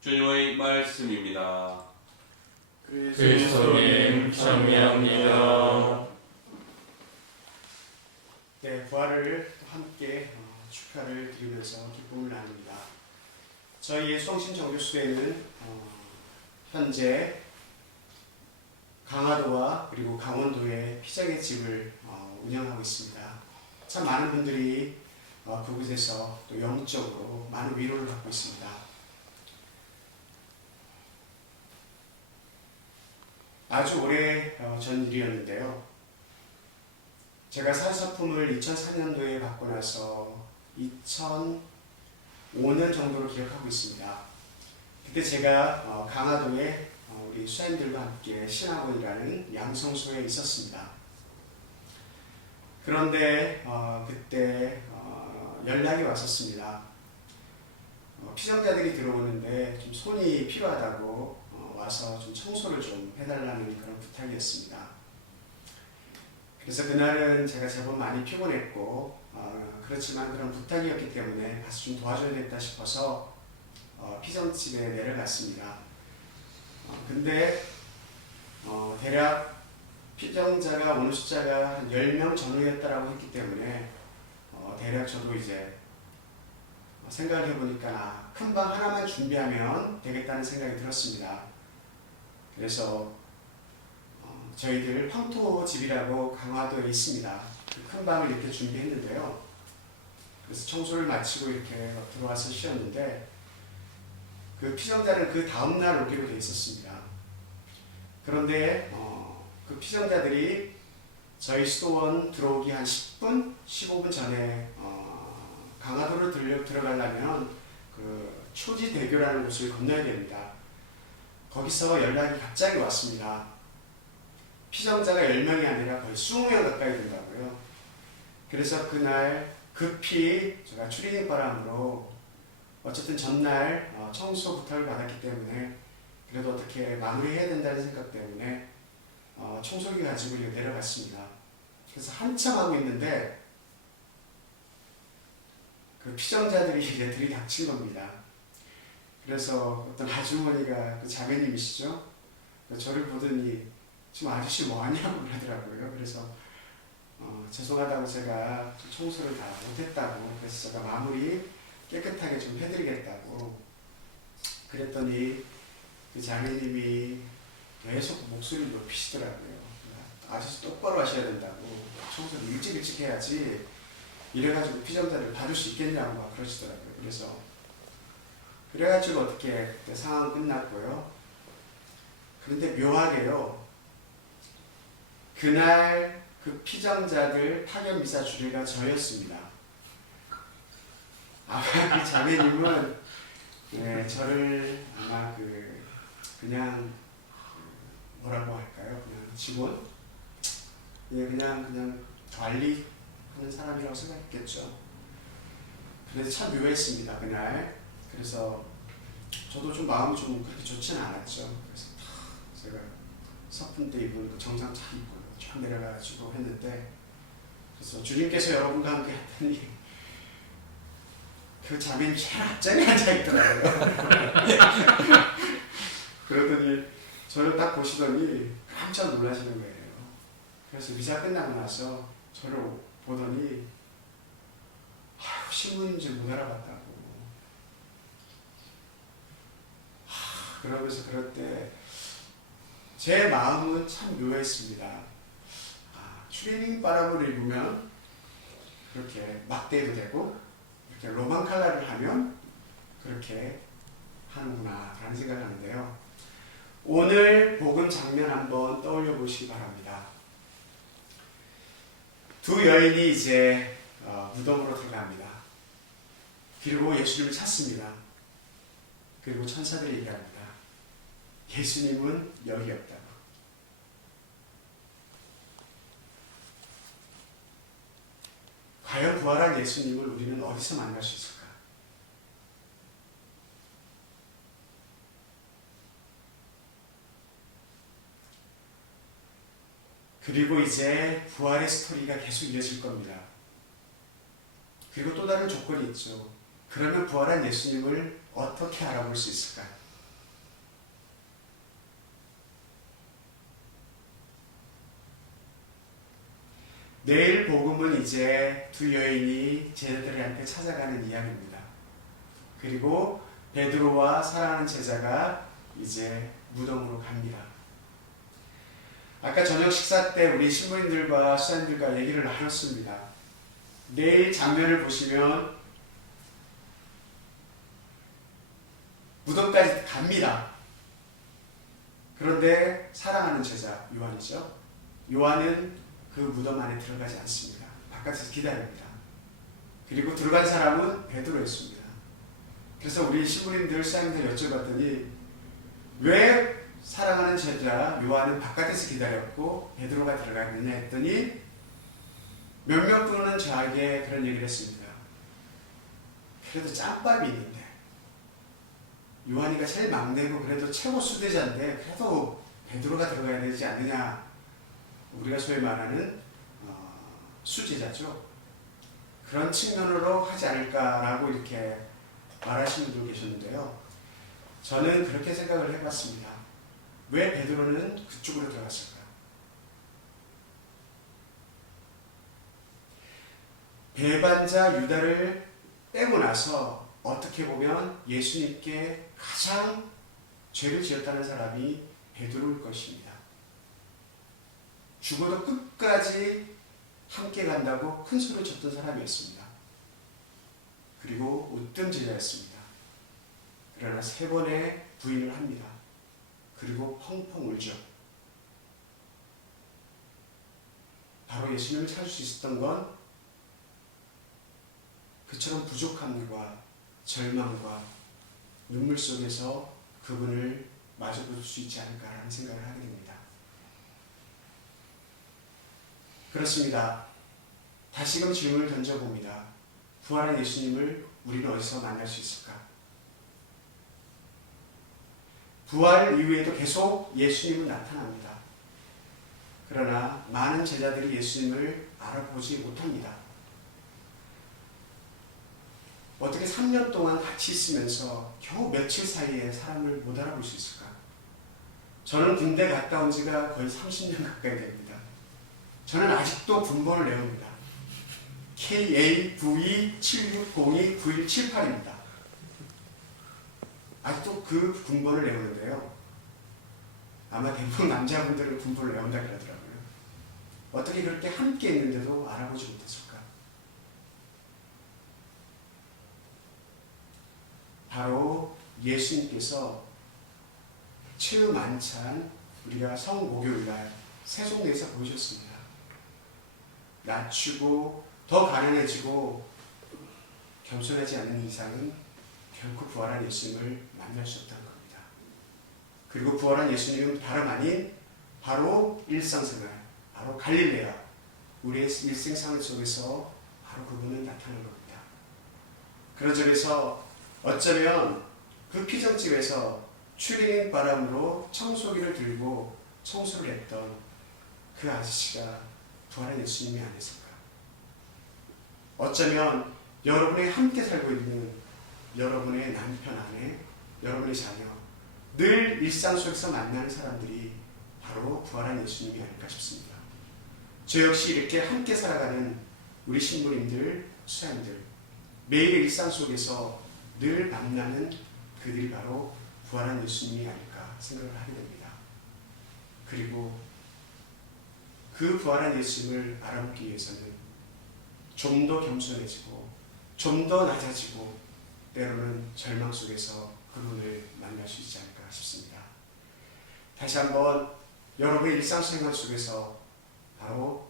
주님의 말씀입니다. 그리스도님 찬미합니다. 네, 부활을 함께 축하를 드리면서 기쁨을 나눕니다. 저희의 수성신 정교수회는 현재 강화도와 그리고 강원도에 피정의 집을 운영하고 있습니다. 참 많은 분들이 그곳에서 또 영적으로 많은 위로를 받고 있습니다. 아주 오래 전 일이었는데요. 제가 사사품을 2004년도에 받고 나서 2005년 정도로 기억하고 있습니다. 그때 제가 강화도에 우리 수사님들과 함께 신학원이라는 양성소에 있었습니다. 그런데 그때 연락이 왔었습니다. 피정자들이 들어오는데 좀 손이 필요하다고 와서 좀 청소를 좀 해달라는 그런 부탁이었습니다. 그래서 그날은 제가 제법 많이 피곤했고 그렇지만 그런 부탁이었기 때문에 가서 좀 도와줘야겠다 싶어서 피정집에 내려갔습니다. 근데 대략 피정자가 오는 숫자가 한 10명 전후였다라고 했기 때문에 대략 저도 이제 생각을 해보니까 큰 방 하나만 준비하면 되겠다는 생각이 들었습니다. 그래서 저희들 황토집이라고 강화도에 있습니다. 그 큰 방을 이렇게 준비했는데요. 그래서 청소를 마치고 이렇게 들어와서 쉬었는데 그 피정자를 그 다음날 오기로 돼 있었습니다. 그런데 그 피정자들이 저희 수도원 들어오기 한 10분, 15분 전에 강화도를 들어가려면 그 초지대교라는 곳을 건너야 됩니다. 거기서 연락이 갑자기 왔습니다. 피정자가 10명이 아니라 거의 20명 가까이 된다고요. 그래서 그날 급히 제가 추리닝 바람으로 어쨌든 전날 청소 부탁을 받았기 때문에 그래도 어떻게 마무리해야 된다는 생각 때문에 청소기 가지고 내려갔습니다. 그래서 한참 하고 있는데 그 피정자들이 이제 들이닥친 겁니다. 그래서 어떤 아주머니가 그 자매님이시죠? 저를 보더니 지금 아저씨 뭐하냐고 그러더라고요. 그래서 죄송하다고 제가 청소를 다 못했다고 그래서 제가 마무리 깨끗하게 좀 해드리겠다고 그랬더니 그 자매님이 계속 목소리를 높이시더라고요. 아저씨 똑바로 하셔야 된다고 청소를 일찍 해야지 이래가지고 피정자를 받을 수 있겠냐고 막 그러시더라고요. 그래가지고 어떻게 그때 상황 끝났고요. 그런데 묘하게요. 그날 그 피정자들 파견 미사 주례가 저였습니다. 아마 그 자매님은 저를 아마 그냥 뭐라고 할까요? 그냥 직원? 그냥 관리하는 사람이라고 생각했겠죠. 그래서 참 묘했습니다 그날. 그래서 저도 좀 마음이 좀 그렇게 좋지는 않았죠. 그래서 제가 서푼 때 입은 그 정장 잘 입고 쫙 내려가지고 했는데 그래서 주님께서 여러분과 함께 했더니 그 자매님 제일 앞자리에 앉아있더라고요. 그러더니 저를 딱 보시더니 깜짝 놀라시는 거예요. 그래서 미사 끝나고 나서 저를 보더니 신부인지 못 알아봤다고. 그러면서 그럴 때 제 마음은 참 묘했습니다. 추리닝 바람을 입으면 그렇게 막대도 되고 이렇게 로만 칼라를 하면 그렇게 하는구나 라는 생각을 하는데요. 오늘 복음 장면 한번 떠올려 보시기 바랍니다. 두 여인이 이제 무덤으로 들어갑니다. 그리고 예수님을 찾습니다. 그리고 천사들이 얘기합니다. 예수님은 여기 없다고. 과연 부활한 예수님을 우리는 어디서 만날 수 있을까? 그리고 이제 부활의 스토리가 계속 이어질 겁니다. 그리고 또 다른 조건이 있죠. 그러면 부활한 예수님을 어떻게 알아볼 수 있을까? 내일 복음은 이제 두 여인이 제자들한테 찾아가는 이야기입니다. 그리고 베드로와 사랑하는 제자가 이제 무덤으로 갑니다. 아까 저녁 식사 때 우리 신부님들과 수사님들과 얘기를 나눴습니다. 내일 장면을 보시면 무덤까지 갑니다. 그런데 사랑하는 제자 요한이죠. 요한은 그 무덤 안에 들어가지 않습니다. 바깥에서 기다립니다. 그리고 들어간 사람은 베드로였습니다. 그래서 우리 신부님들, 수사님들 여쭤봤더니 왜 사랑하는 제자 요한은 바깥에서 기다렸고 베드로가 들어갔느냐 했더니 몇몇 분은 저에게 그런 얘기를 했습니다. 그래도 짬밥이 있는데 요한이가 제일 막내고 그래도 최고 수대자인데 그래도 베드로가 들어가야 되지 않느냐. 우리가 소위 말하는 수제자죠. 그런 측면으로 하지 않을까라고 이렇게 말하시는 분도 계셨는데요. 저는 그렇게 생각을 해봤습니다. 왜 베드로는 그쪽으로 들어갔을까? 배반자 유다를 빼고 나서 어떻게 보면 예수님께 가장 죄를 지었다는 사람이 베드로일 것입니다. 죽어도 끝까지 함께 간다고 큰 소리를 쳤던 사람이었습니다. 그리고 으뜸 제자였습니다. 그러나 3번의 부인을 합니다. 그리고 펑펑 울죠. 바로 예수님을 찾을 수 있었던 건 그처럼 부족함과 절망과 눈물 속에서 그분을 마주볼 수 있지 않을까라는 생각을 하게 됩니다. 그렇습니다. 다시금 질문을 던져봅니다. 부활한 예수님을 우리는 어디서 만날 수 있을까? 부활 이후에도 계속 예수님은 나타납니다. 그러나 많은 제자들이 예수님을 알아보지 못합니다. 어떻게 3년 동안 같이 있으면서 겨우 며칠 사이에 사람을 못 알아볼 수 있을까? 저는 군대 갔다 온 지가 거의 30년 가까이 됩니다. 저는 아직도 군번을 외웁니다. KA9276029178입니다. 아직도 그 군번을 외우는데요. 아마 대부분 남자분들은 군번을 외운다 그러더라고요. 어떻게 그렇게 함께 있는데도 알아보지 못했을까? 바로 예수님께서 최후 만찬 우리가 성목요일날 세종대에서 보여줬습니다. 낮추고 더 가난해지고 겸손하지 않는 이상은 결코 부활한 예수님을 만날 수 없다는 겁니다. 그리고 부활한 예수님은 다름 아닌 바로 일상생활, 바로 갈릴레아, 우리의 일생생활 속에서 바로 그분은 나타난 겁니다. 그런 점에서 어쩌면 그 피정집에서 추리닝 바람으로 청소기를 들고 청소를 했던 그 아저씨가 부활한 예수님이 아니었을까? 어쩌면 여러분이 함께 살고 있는 여러분의 남편, 아내, 여러분의 자녀, 늘 일상 속에서 만나는 사람들이 바로 부활한 예수님이 아닐까 싶습니다. 저 역시 이렇게 함께 살아가는 우리 신부님들, 수양들, 매일의 일상 속에서 늘 만나는 그들이 바로 부활한 예수님이 아닐까 생각을 하게 됩니다. 그리고 그 부활한 예수님을 알아보기 위해서는 좀 더 겸손해지고 좀 더 낮아지고 때로는 절망 속에서 그분을 만날 수 있지 않을까 싶습니다. 다시 한번 여러분의 일상생활 속에서 바로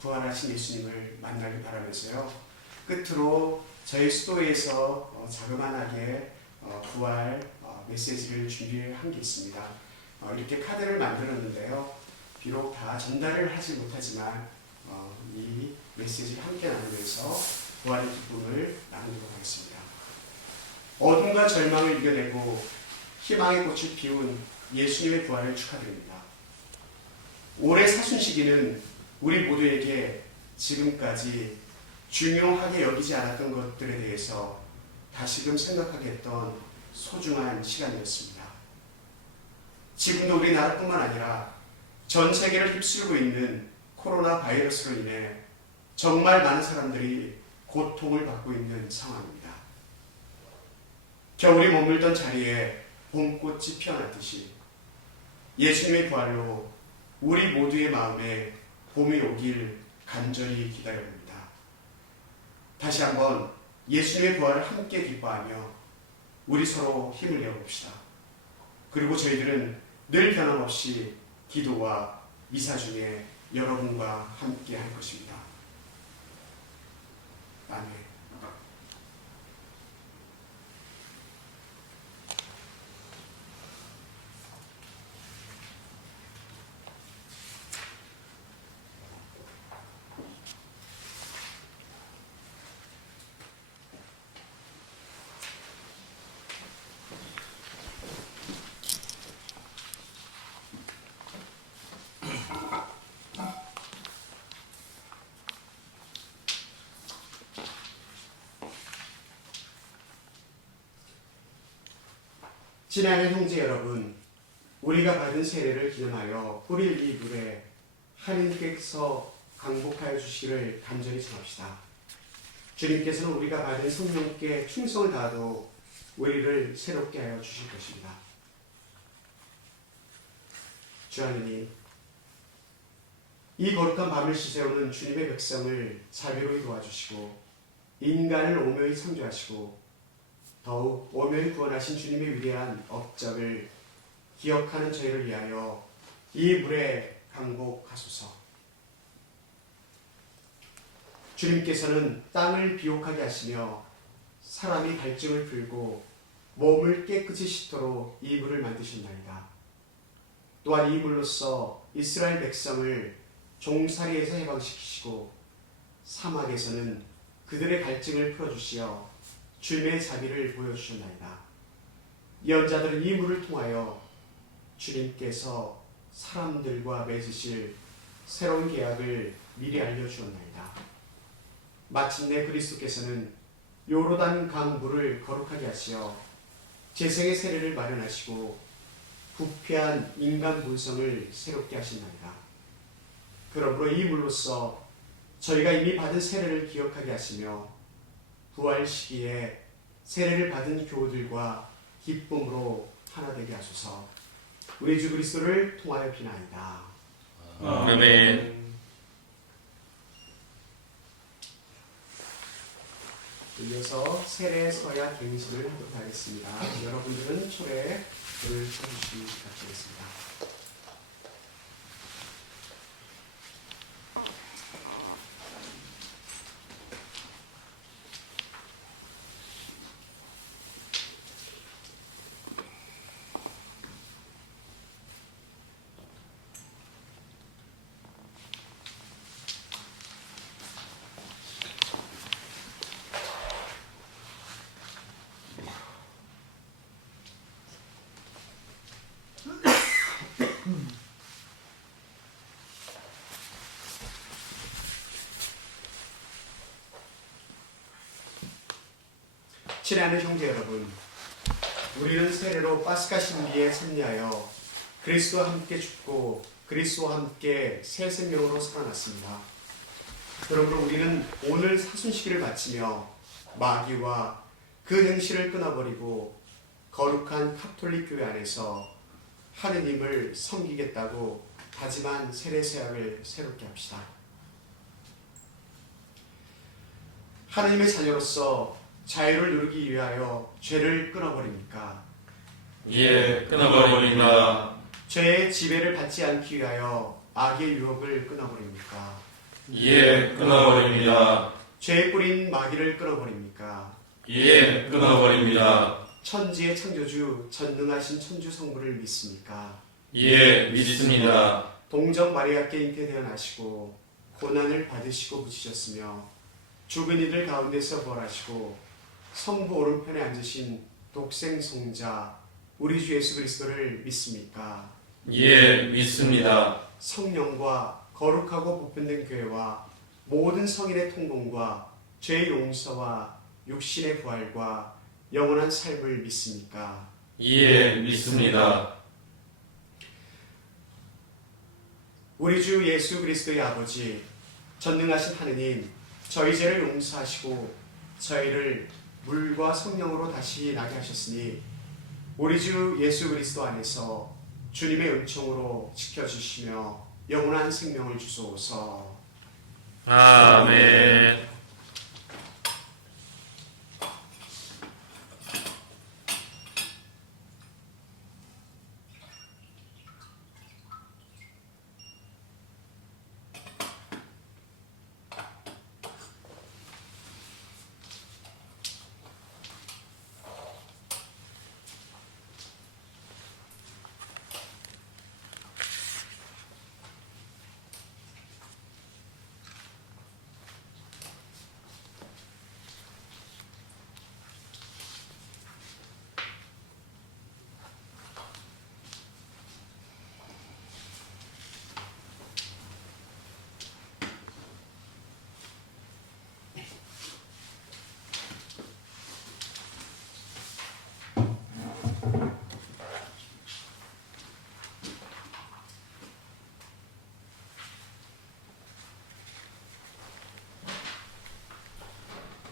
부활하신 예수님을 만나길 바라면서요. 끝으로 저희 수도에서 자그만하게 부활 메시지를 준비한 게 있습니다. 이렇게 카드를 만들었는데요. 비록 다 전달을 하지 못하지만 이 메시지를 함께 나누면서 부활의 기쁨을 나누도록 하겠습니다. 어둠과 절망을 이겨내고 희망의 꽃을 피운 예수님의 부활을 축하드립니다. 올해 사순시기는 우리 모두에게 지금까지 중요하게 여기지 않았던 것들에 대해서 다시금 생각하게 했던 소중한 시간이었습니다. 지금도 우리나라뿐만 아니라 전 세계를 휩쓸고 있는 코로나 바이러스로 인해 정말 많은 사람들이 고통을 받고 있는 상황입니다. 겨울이 머물던 자리에 봄꽃이 피어났듯이 예수님의 부활로 우리 모두의 마음에 봄이 오길 간절히 기다려봅니다. 다시 한번 예수님의 부활을 함께 기뻐하며 우리 서로 힘을 내어봅시다. 그리고 저희들은 늘 변함없이 기도와 미사 중에 여러분과 함께 할 것입니다. 아멘. 지난해 형제 여러분, 우리가 받은 세례를 기념하여 뿌릴 이 물에 하느님께서 강복하여 주시기를 간절히 청합시다. 주님께서는 우리가 받은 성령께 충성을 다하도 우리를 새롭게 하여 주실 것입니다. 주 하느님, 이 거룩한 밤을 지새우는 주님의 백성을 자비로이 도와주시고 인간을 오묘히 창조하시고 더욱 오묘히 구원하신 주님의 위대한 업적을 기억하는 저희를 위하여 이 물에 강복하소서. 주님께서는 땅을 비옥하게 하시며 사람이 갈증을 풀고 몸을 깨끗이 씻도록 이 물을 만드셨나이다. 또한 이 물로써 이스라엘 백성을 종살이에서 해방시키시고 사막에서는 그들의 갈증을 풀어주시어 주님의 자비를 보여주셨나이다. 예언자들은 이 물을 통하여 주님께서 사람들과 맺으실 새로운 계약을 미리 알려주었나이다. 마침내 그리스도께서는 요르단 강 물을 거룩하게 하시어 재생의 세례를 마련하시고 부패한 인간 본성을 새롭게 하신나이다. 그러므로 이 물로써 저희가 이미 받은 세례를 기억하게 하시며 부활 시기에 세례를 받은 교우들과 기쁨으로 하나 되게 하소서. 우리 주 그리스도를 통하여 비나이다. 아멘. 이어서 세례 서야 갱신을 하도록 하겠습니다. 여러분들은 초례에 불을 켜주시기 부탁드리겠습니다. 친애하는 형제 여러분, 우리는 세례로 파스카 신비에 참여하여 그리스도와 함께 죽고 그리스도와 함께 새 생명으로 살아났습니다. 그러므로 우리는 오늘 사순시기를 마치며 마귀와 그 행실을 끊어버리고 거룩한 카톨릭 교회 안에서 하느님을 섬기겠다고 다짐한 세례 세약을 새롭게 합시다. 하느님의 자녀로서 자유를 누리기 위하여 죄를 끊어버립니까? 예, 끊어버립니다. 죄의 지배를 받지 않기 위하여 악의 유혹을 끊어버립니까? 예, 끊어버립니다. 죄의 뿌린 마귀를 끊어버립니까? 예, 끊어버립니다. 천지의 창조주 전능하신 천주 성부를 믿습니까? 예, 믿습니다. 동정 마리아께 잉태되어 나시고 고난을 받으시고 부치셨으며 죽은 이들 가운데서 부활하시고 성부 오른편에 앉으신 독생 성자 우리 주 예수 그리스도를 믿습니까? 예, 믿습니다. 성령과 거룩하고 보편된 교회와 모든 성인의 통공과 죄 용서와 육신의 부활과 영원한 삶을 믿습니까? 예, 믿습니다. 우리 주 예수 그리스도의 아버지, 전능하신 하느님, 저희 죄를 용서하시고 저희를 물과 성령으로 다시 나게 하셨으니 우리 주 예수 그리스도 안에서 주님의 은총으로 지켜주시며 영원한 생명을 주소서. 아멘.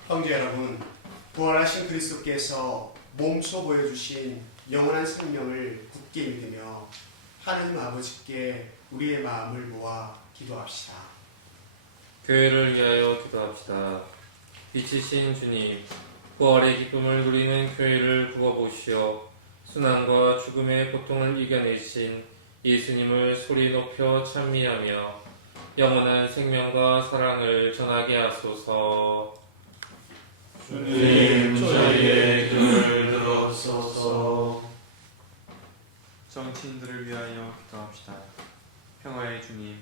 형제 여러분, 부활하신 그리스도께서 몸소 보여주신 영원한 생명을 굳게 믿으며 하느님 아버지께 우리의 마음을 모아 기도합시다. 교회를 위하여 기도합시다. 빛이신 주님, 부활의 기쁨을 누리는 교회를 구워보시어 순환과 죽음의 고통을 이겨내신 예수님을 소리 높여 찬미하며 영원한 생명과 사랑을 전하게 하소서. 주님, 저희의 기도를 들어주소서. 정치인들을 위하여 기도합시다. 평화의 주님,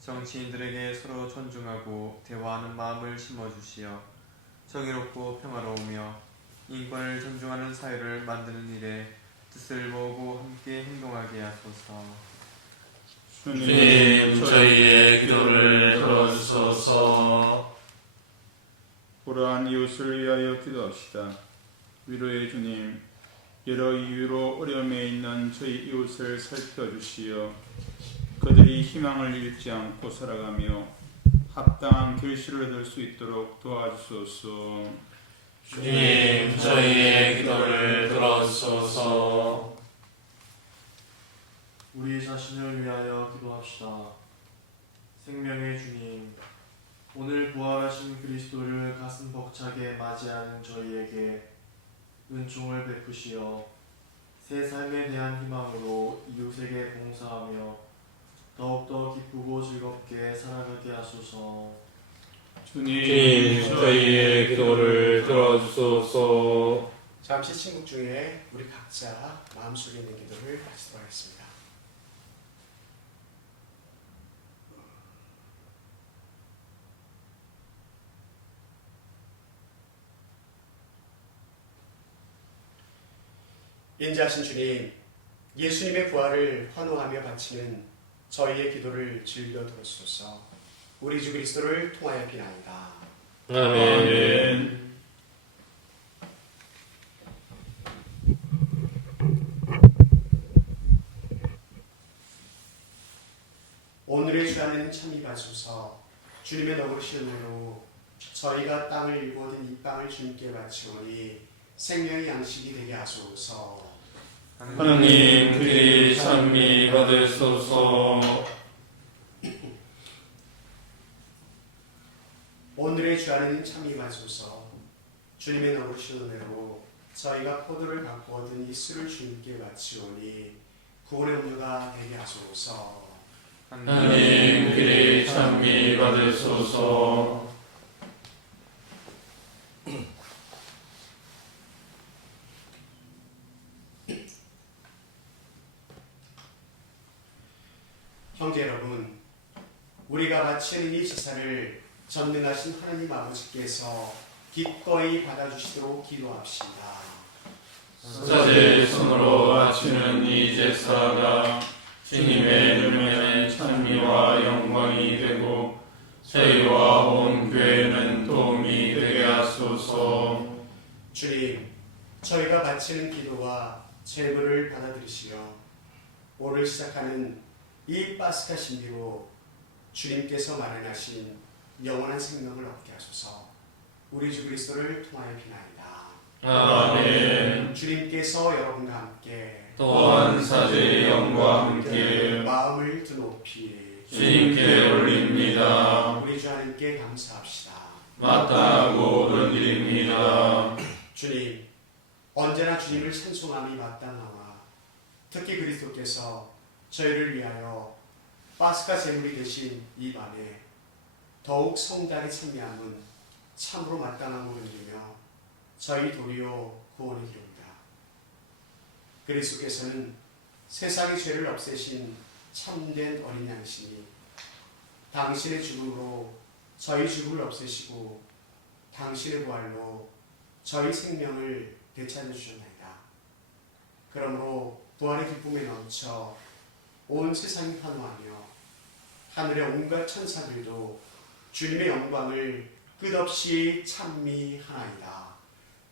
정치인들에게 서로 존중하고 대화하는 마음을 심어주시어 정의롭고 평화로우며 인권을 존중하는 사회를 만드는 일에 뜻을 모으고 함께 행동하게 하소서. 주님, 저희의 기도를 들어주소서. 불우한 이웃을 위하여 기도합시다. 위로의 주님, 여러 이유로 어려움에 있는 저희 이웃을 살펴주시어 그들이 희망을 잃지 않고 살아가며 합당한 결실을 얻을 수 있도록 도와주소서. 주님, 저희의 기도를 들어주소서. 우리 자신을 위하여 기도합시다. 생명의 주님, 오늘 부활하신 그리스도를 가슴 벅차게 맞이하는 저희에게 은총을 베푸시어 새 삶에 대한 희망으로 이웃에게 봉사하며 더욱더 기쁘고 즐겁게 살아가게 하소서. 주님, 저희의 기도를 들어주소서. 잠시 침묵 중에 우리 각자 마음속에 있는 기도를 하시도록 하겠습니다. 인자하신 주님, 예수님의 부활을 환호하며 바치는 저희의 기도를 즐겨 들으소서. 우리 주 그리스도를 통하여 비나이다. 아멘. 오늘의 주안에는 참이 받소서. 주님의 너그러신 은혜로 저희가 땅을 일구 얻은 이 빵을 주님께 바치오니 생명의 양식이 되게 하소서. 하느님, 그리 찬미 받으소서. 오늘의 주안에는 참이 받소서. 주님의 너그러신 은혜로 저희가 포도를 갖고 얻은 이 술을 주님께 바치오니 구원의 음료가 되게 하소서. 하느님, 그리 찬미 받으소서. 형제 여러분, 우리가 바치는 이 제사를 전능하신 하나님 아버지께서 기꺼이 받아주시도록 기도합시다. 사제 손으로 바치는 이 제사가 주님의 눈에 찬미와 영광이 되고 저희와 온 교회는 도움이 되게 하소서. 주님, 저희가 바치는 기도와 제물을 받아들이시며 오늘 시작하는 이 파스카 신비로 주님께서 마련하신 영원한 생명을 얻게 하소서. 우리 주 그리스도를 통하여 비나이다. 아멘. 주님께서 여러분과 함께 또한 사제의 영과 함께 마음을 드높이 주님께 올립니다. 우리 주 하나님께 감사합시다. 마땅하고 옳은 일입니다. 주님, 언제나 주님을 찬송함이 마땅하와 특히 그리스도께서 저희를 위하여 파스카 제물이 되신 이 밤에 더욱 성달에 참여함은 참으로 마땅함으로 여기며 저희 도리어 구원의 길입니다. 그리스도께서는 세상의 죄를 없애신 참된 어린 양이시니 당신의 죽음으로 저희 죽음을 없애시고 당신의 부활로 저희 생명을 되찾아 주셨나이다. 그러므로 부활의 기쁨에 넘쳐 온 세상이 환호하며 하늘의 온갖 천사들도 주님의 영광을 끝없이 찬미하나이다.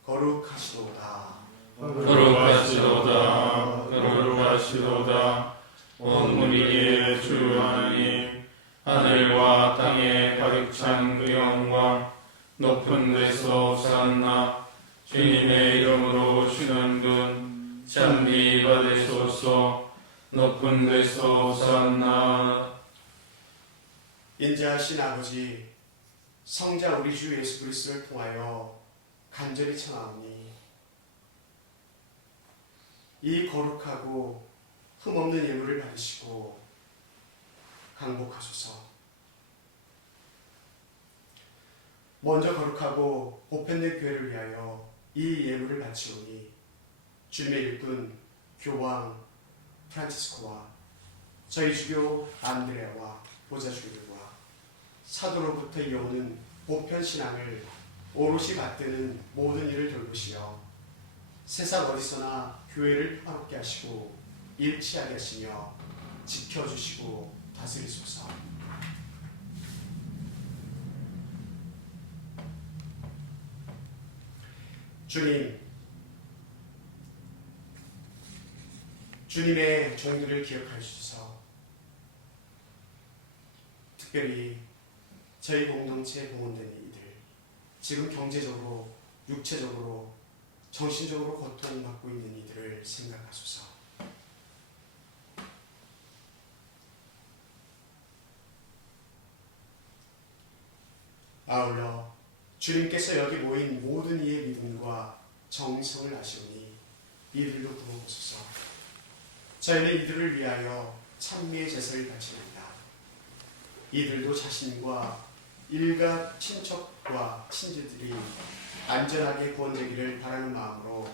거룩하시도다. 거룩하시도다. 거룩하시도다. 온 우리의 주 하나님, 하늘과 땅에 가득 찬 그 영광, 높은 데서 오산나, 주님의 이름으로 오시는 분 찬미 받으소서. 높은 데서 오산나. 인자하신 아버지, 성자 우리 주 예수 그리스도를 통하여 간절히 청하오니 이 거룩하고 흠없는 예물을 받으시고 강복하소서. 먼저 거룩하고 보편된 교회를 위하여 이 예물을 바치오니 주님의 일꾼 교황 프란치스코와 저희 주교 안드레아와 보좌주교들과 사도로부터 이어오는 보편신앙을 오롯이 받드는 모든 일을 돌보시며 세상 어디서나 교회를 평화롭게 하시고 일치하게 하시며 지켜주시고 다스리소서. 주님, 주님의 종들을 기억하여 주소서. 특별히 저희 공동체에 봉헌된 이들, 지금 경제적으로, 육체적으로, 정신적으로 고통받고 있는 이들을 생각하소서. 아울러 주님께서 여기 모인 모든 이의 믿음과 정성을 아시오니 이들도 부어보소서. 저희는 이들을 위하여 찬미의 제사를 바치는다. 이들도 자신과 일가 친척과 친지들이 안전하게 구원되기를 바라는 마음으로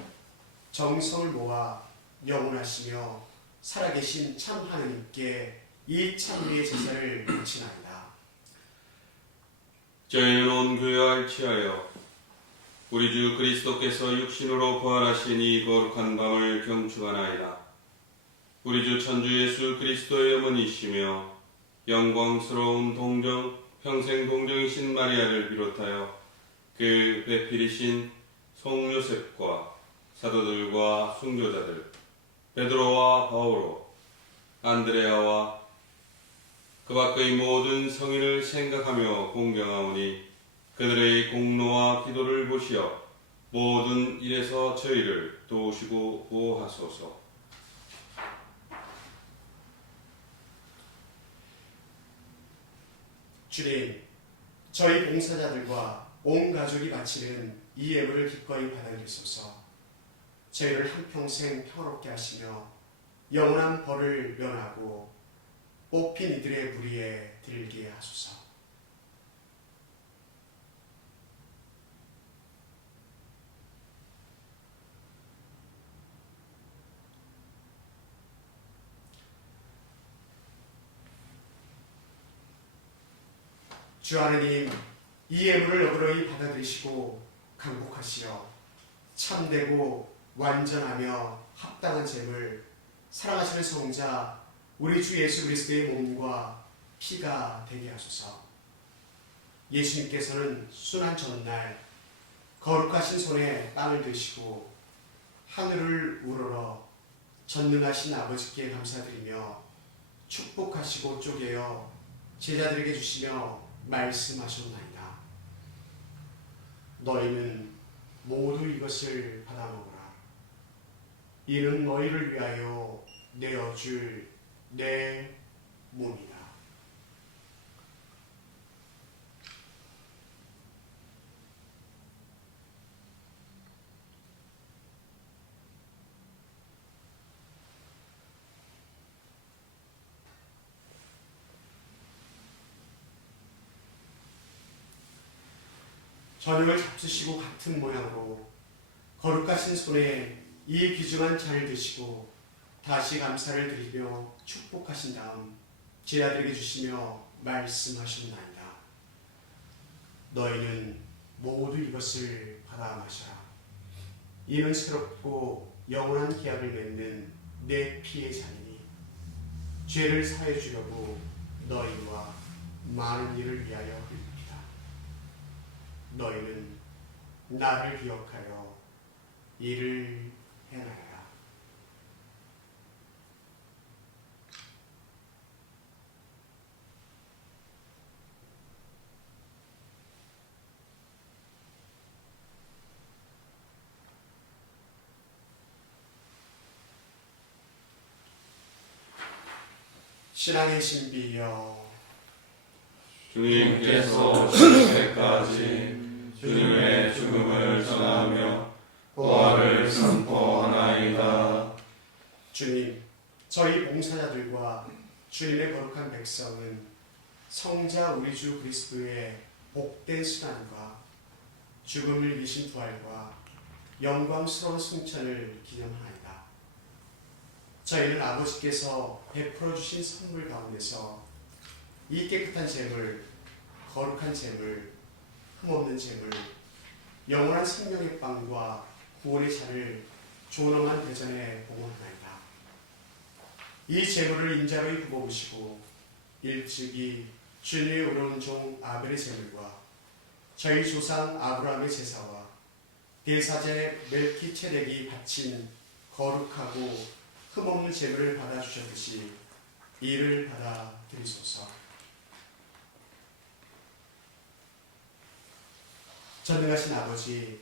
정성을 모아 영원하시며 살아계신 참 하나님께 이 찬미의 제사를 바치나이다. 저희는 온 교회와 일치하여 우리 주 그리스도께서 육신으로 부활하신 이 거룩한 밤을 경축하나이다. 우리 주 천주 예수 그리스도의 어머니시며 영광스러운 동정, 평생 동정이신 마리아를 비롯하여 그 배필이신 송 요셉과 사도들과 순교자들, 베드로와 바오로, 안드레아와 그 밖의 모든 성인을 생각하며 공경하오니 그들의 공로와 기도를 보시어 모든 일에서 저희를 도우시고 보호하소서. 주님, 저희 봉사자들과 온 가족이 바치는 이 예물을 기꺼이 받아들이소서. 저희를 한평생 평화롭게 하시며 영원한 벌을 면하고 뽑힌 이들의 무리에 들게 하소서. 주 하느님, 이 예물을 너그러이 받아들이시고 강복하시어 참되고 완전하며 합당한 제물, 사랑하시는 성자 우리 주 예수 그리스도의 몸과 피가 되게 하소서. 예수님께서는 순환 전날 거룩하신 손에 빵을 드시고 하늘을 우러러 전능하신 아버지께 감사드리며 축복하시고 쪼개어 제자들에게 주시며 말씀하셨나이다. 너희는 모두 이것을 받아 먹으라. 이는 너희를 위하여 내어줄 내 몸이다. 저녁을 잡수시고 같은 모양으로 거룩하신 손에 이 귀중한 잔을 드시고 다시 감사를 드리며 축복하신 다음 제자들에게 주시며 말씀하셨나이다. 너희는 모두 이것을 받아 마셔라. 이는 새롭고 영원한 계약을 맺는 내 피의 잔이니 죄를 사해 주려고 너희와 많은 일을 위하여 흘립니다. 너희는 나를 기억하여 이를 행하라. 신앙의 신비여, 주님께서 오실 때까지 주님의 죽음을 전하며 부활을 선포하나이다. 주님, 저희 봉사자들과 주님의 거룩한 백성은 성자 우리 주 그리스도의 복된 순환과 죽음을 이기신 부활과 영광스러운 승천을 기념하나이다. 저희는 아버지께서 베풀어 주신 선물 가운데서 이 깨끗한 제물, 거룩한 제물, 흠없는 제물, 영원한 생명의 빵과 구원의 잔을 존엄한 대전에 봉헌하나이다. 이 제물을 인자로이 굽어보시고 일찍이 주님의 의로운 종 아벨의 제물과 저희 조상 아브라함의 제사와 대사제 멜키체덱이 바친 거룩하고 흠없는 제물을 받아주셨듯이 이를 받아 드리소서. 전능하신 아버지,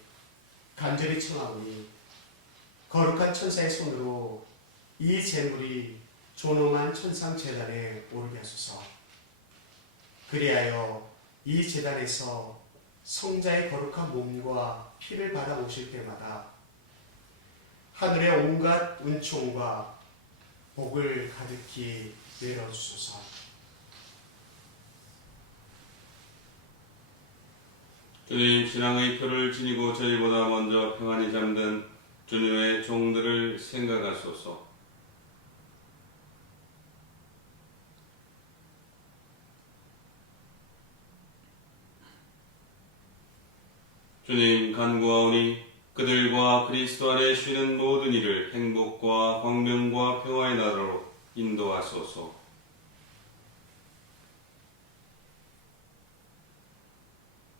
간절히 청하오니 거룩한 천사의 손으로 이 제물이 존엄한 천상 제단에 오르게 하소서. 그리하여 이 제단에서 성자의 거룩한 몸과 피를 받아 오실 때마다 하늘의 온갖 은총과 복을 가득히 내려주소서. 주님, 신앙의 표를 지니고 저희보다 먼저 평안히 잠든 주님의 종들을 생각하소서. 주님, 간구하오니 그들과 그리스도 안에 쉬는 모든 이를 행복과 광명과 평화의 나라로 인도하소서.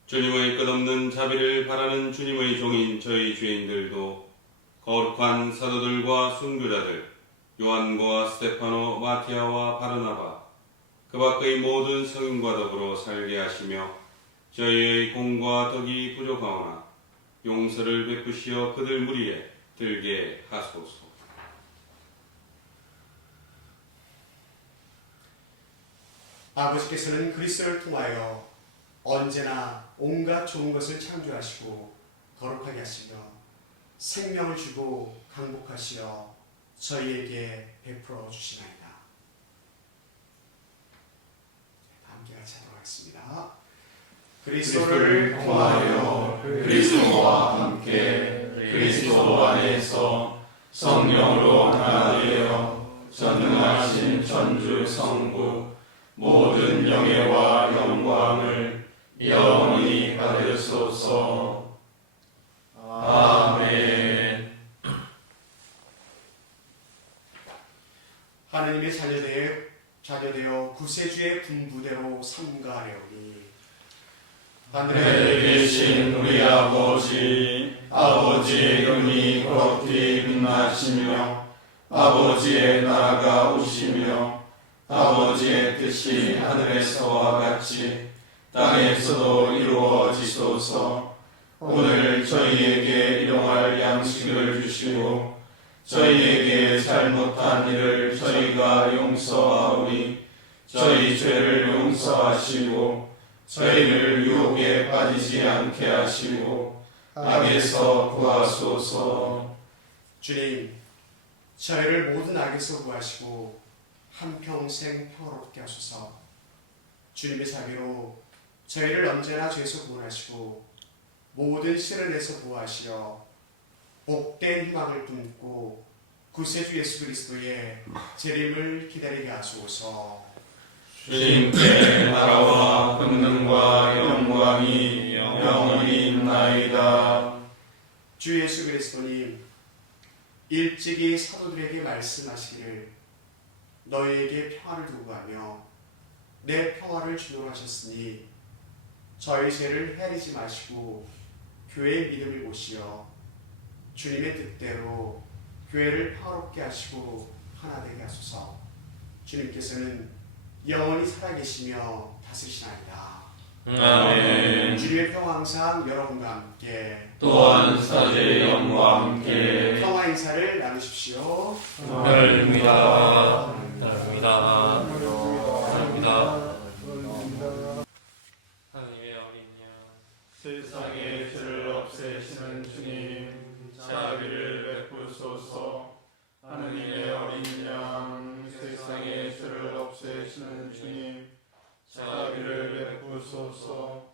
주님의 끝없는 자비를 바라는 주님의 종인 저희 죄인들도 거룩한 사도들과 순교자들, 요한과 스테파노, 마티아와 바르나바, 그 밖의 모든 성인과 더불어 살게 하시며 저희의 공과 덕이 부족하오나 용서를 베푸시어 그들 무리에 들게 하소서. 아버지께서는 그리스도를 통하여 언제나 온갖 좋은 것을 창조하시고 거룩하게 하시며 생명을 주고 강복하시어 저희에게 베풀어 주시나이다. 함께 같이 하도록 하겠습니다. 그리스도를 통하여 그리스도와 함께 그리스도 안에서 성령으로 하나 되어 전능하신 천주 성부 모든 영예와 영광을 영원히 받으소서. 아멘. 하느님의 자녀되어 구세주의 분부대로 삼가하려니 하늘에 계신 우리 아버지의 은이 거룩히 빛나시며 아버지의 나라가 오시며 아버지의 뜻이 하늘에서와 같이 땅에서도 이루어지소서. 오늘 저희에게 일용할 양식을 주시고 저희에게 잘못한 일을 저희가 용서하오니 저희 죄를 용서하시고 저희를 유혹에 빠지지 않게 하시고 악에서 구하소서. 주님, 저희를 모든 악에서 구하시고 한평생 평화롭게 하소서. 주님의 자비로 저희를 언제나 죄에서 구원하시고 모든 시련에서 보호하시려 복된 희망을 품고 구세주 예수 그리스도의 재림을 기다리게 하소서. 주님께 나라와 권능과 영광이 영원히 있나이다. 주 예수 그리스도님, 일찍이 사도들에게 말씀하시기를 너희에게 평화를 두고 가며 내 평화를 주노라 하셨으니 저희 죄를 헤아리지 마시고 교회의 믿음을 보시어 주님의 뜻대로 교회를 평화롭게 하시고 하나 되게 하소서. 주님께서는 영원히 살아계시며 다스리시나이다. 아멘. 주님의 평화 항상 여러분과 함께 또한 사제의 영과 함께 평화 인사를 나누십시오. 하나님입니다. 하나님입니다. 하나님입니다. 하나님의 어린 양, 세상의 죄를 없애시는 주님, 자비를 베푸소서. 하느님의 어린 양, 세상의 죄를 없애시는 주님, 자비를 베푸소서.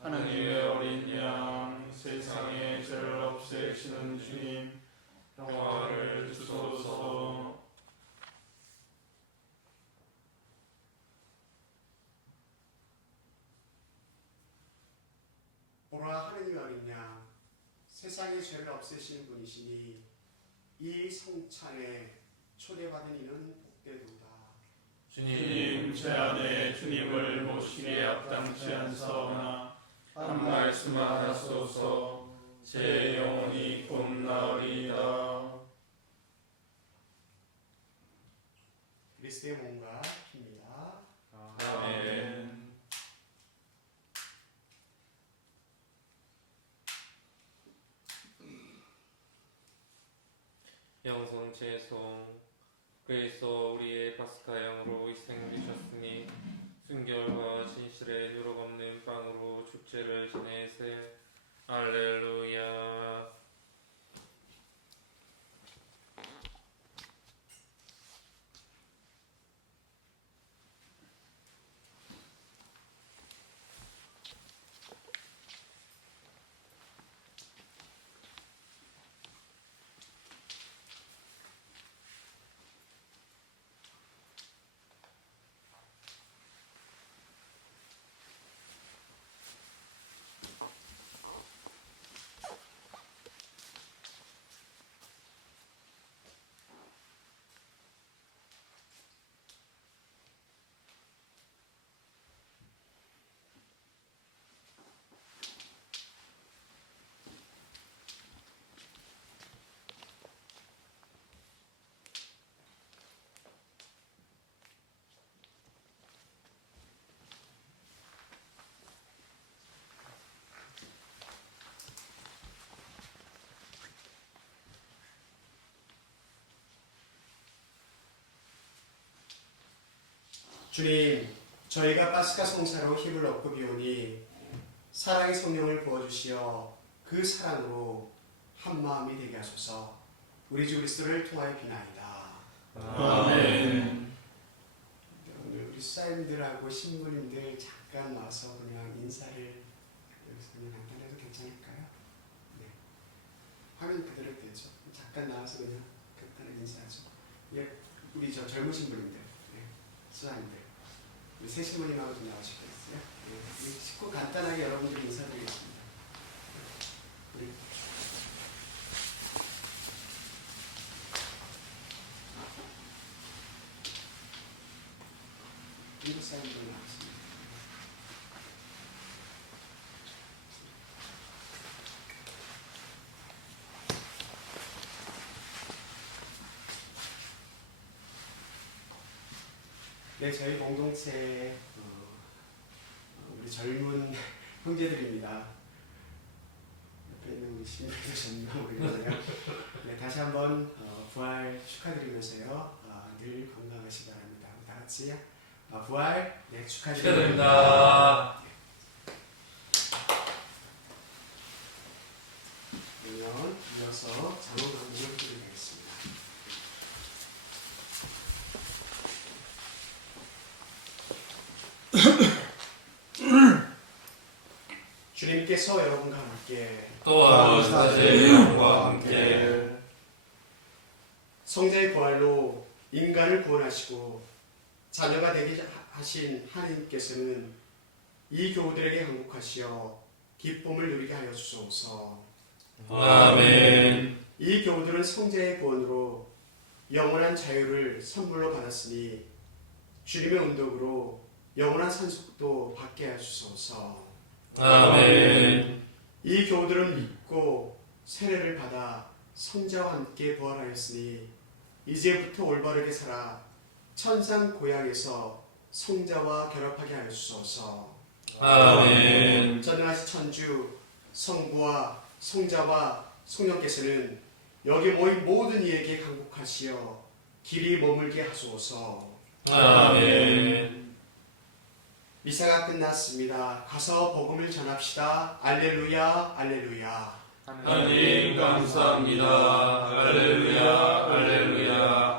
하느님의 어린 양, 세상의 죄를 없애시는 주님, 평화를 주소서. 보라, 하느님의 어린 양, 세상의 죄를 없애시는 분이시니 이 성찬에 초대받은 이는 복되도다. 주님, 제 안에 주님을 모시기에 합당치 않사오나 한 말씀만 하소서. 제 영혼이 곧 나으리이다. 그리스도의 몸과 피입니다. 아멘. 영성 죄송, 그리스도 우리의 파스카 양으로 희생되셨으니 순결과 진실의 누룩 없는 빵으로 축제를 지내세. 할렐루야. 주님, 저희가 파스카 성사로 힘을 얻고 비오니 사랑의 성령을 부어주시어 그 사랑으로 한 마음이 되게 하소서. 우리 주 그리스도를 통하여 비나이다. 아멘. 오늘 우리 사인들하고 신부님들 잠깐 와서 그냥 인사를 여기서 그냥 잠깐 해도 괜찮을까요? 네. 화면 그대로 되죠. 잠깐 나와서 그냥 간단하게 인사하죠. 예, 우리 저 젊으신 분인들, 네. 수사님들, 우리 새 신부님하고 좀 나오시겠어요? 네. 우리 식구 간단하게 여러분들 인사드리겠습니다. 우리 인도 사람들 나왔습니다. 네, 저희 공동체 우리 젊은 형제들입니다. 옆에 있는 우리 신부도 젊나 모르겠네요. 네, 다시 한번 부활 축하드리면서요. 늘 건강하시기 바랍니다. 다 같이 부활 네, 축하드립니다. 그러면 이어서 장로 강의를 드리겠습니다. 주님께서 여러분과 함께 또한 사제의 영과 함께 성자의 부활로 인간을 구원하시고 자녀가 되게 하신 하나님께서는 이 교우들에게 항복하시어 기쁨을 누리게 하여 주소서. 아멘. 이 교우들은 성자의 구원으로 영원한 자유를 선물로 받았으니 주님의 운동으로 영원한 산속도 받게 하여 주소서. 아멘. 이 교우들은 믿고 세례를 받아 성자와 함께 부활하였으니 이제부터 올바르게 살아 천상 고향에서 성자와 결합하게 하여 주소서. 아멘. 전능하신 천주 성부와 성자와 성령께서는 여기 모인 모든 이에게 강복하시어 길이 머물게 하소서. 아멘. 미사가 끝났습니다. 가서 복음을 전합시다. 알렐루야, 알렐루야. 하나님 감사합니다. 할렐루야, 할렐루야.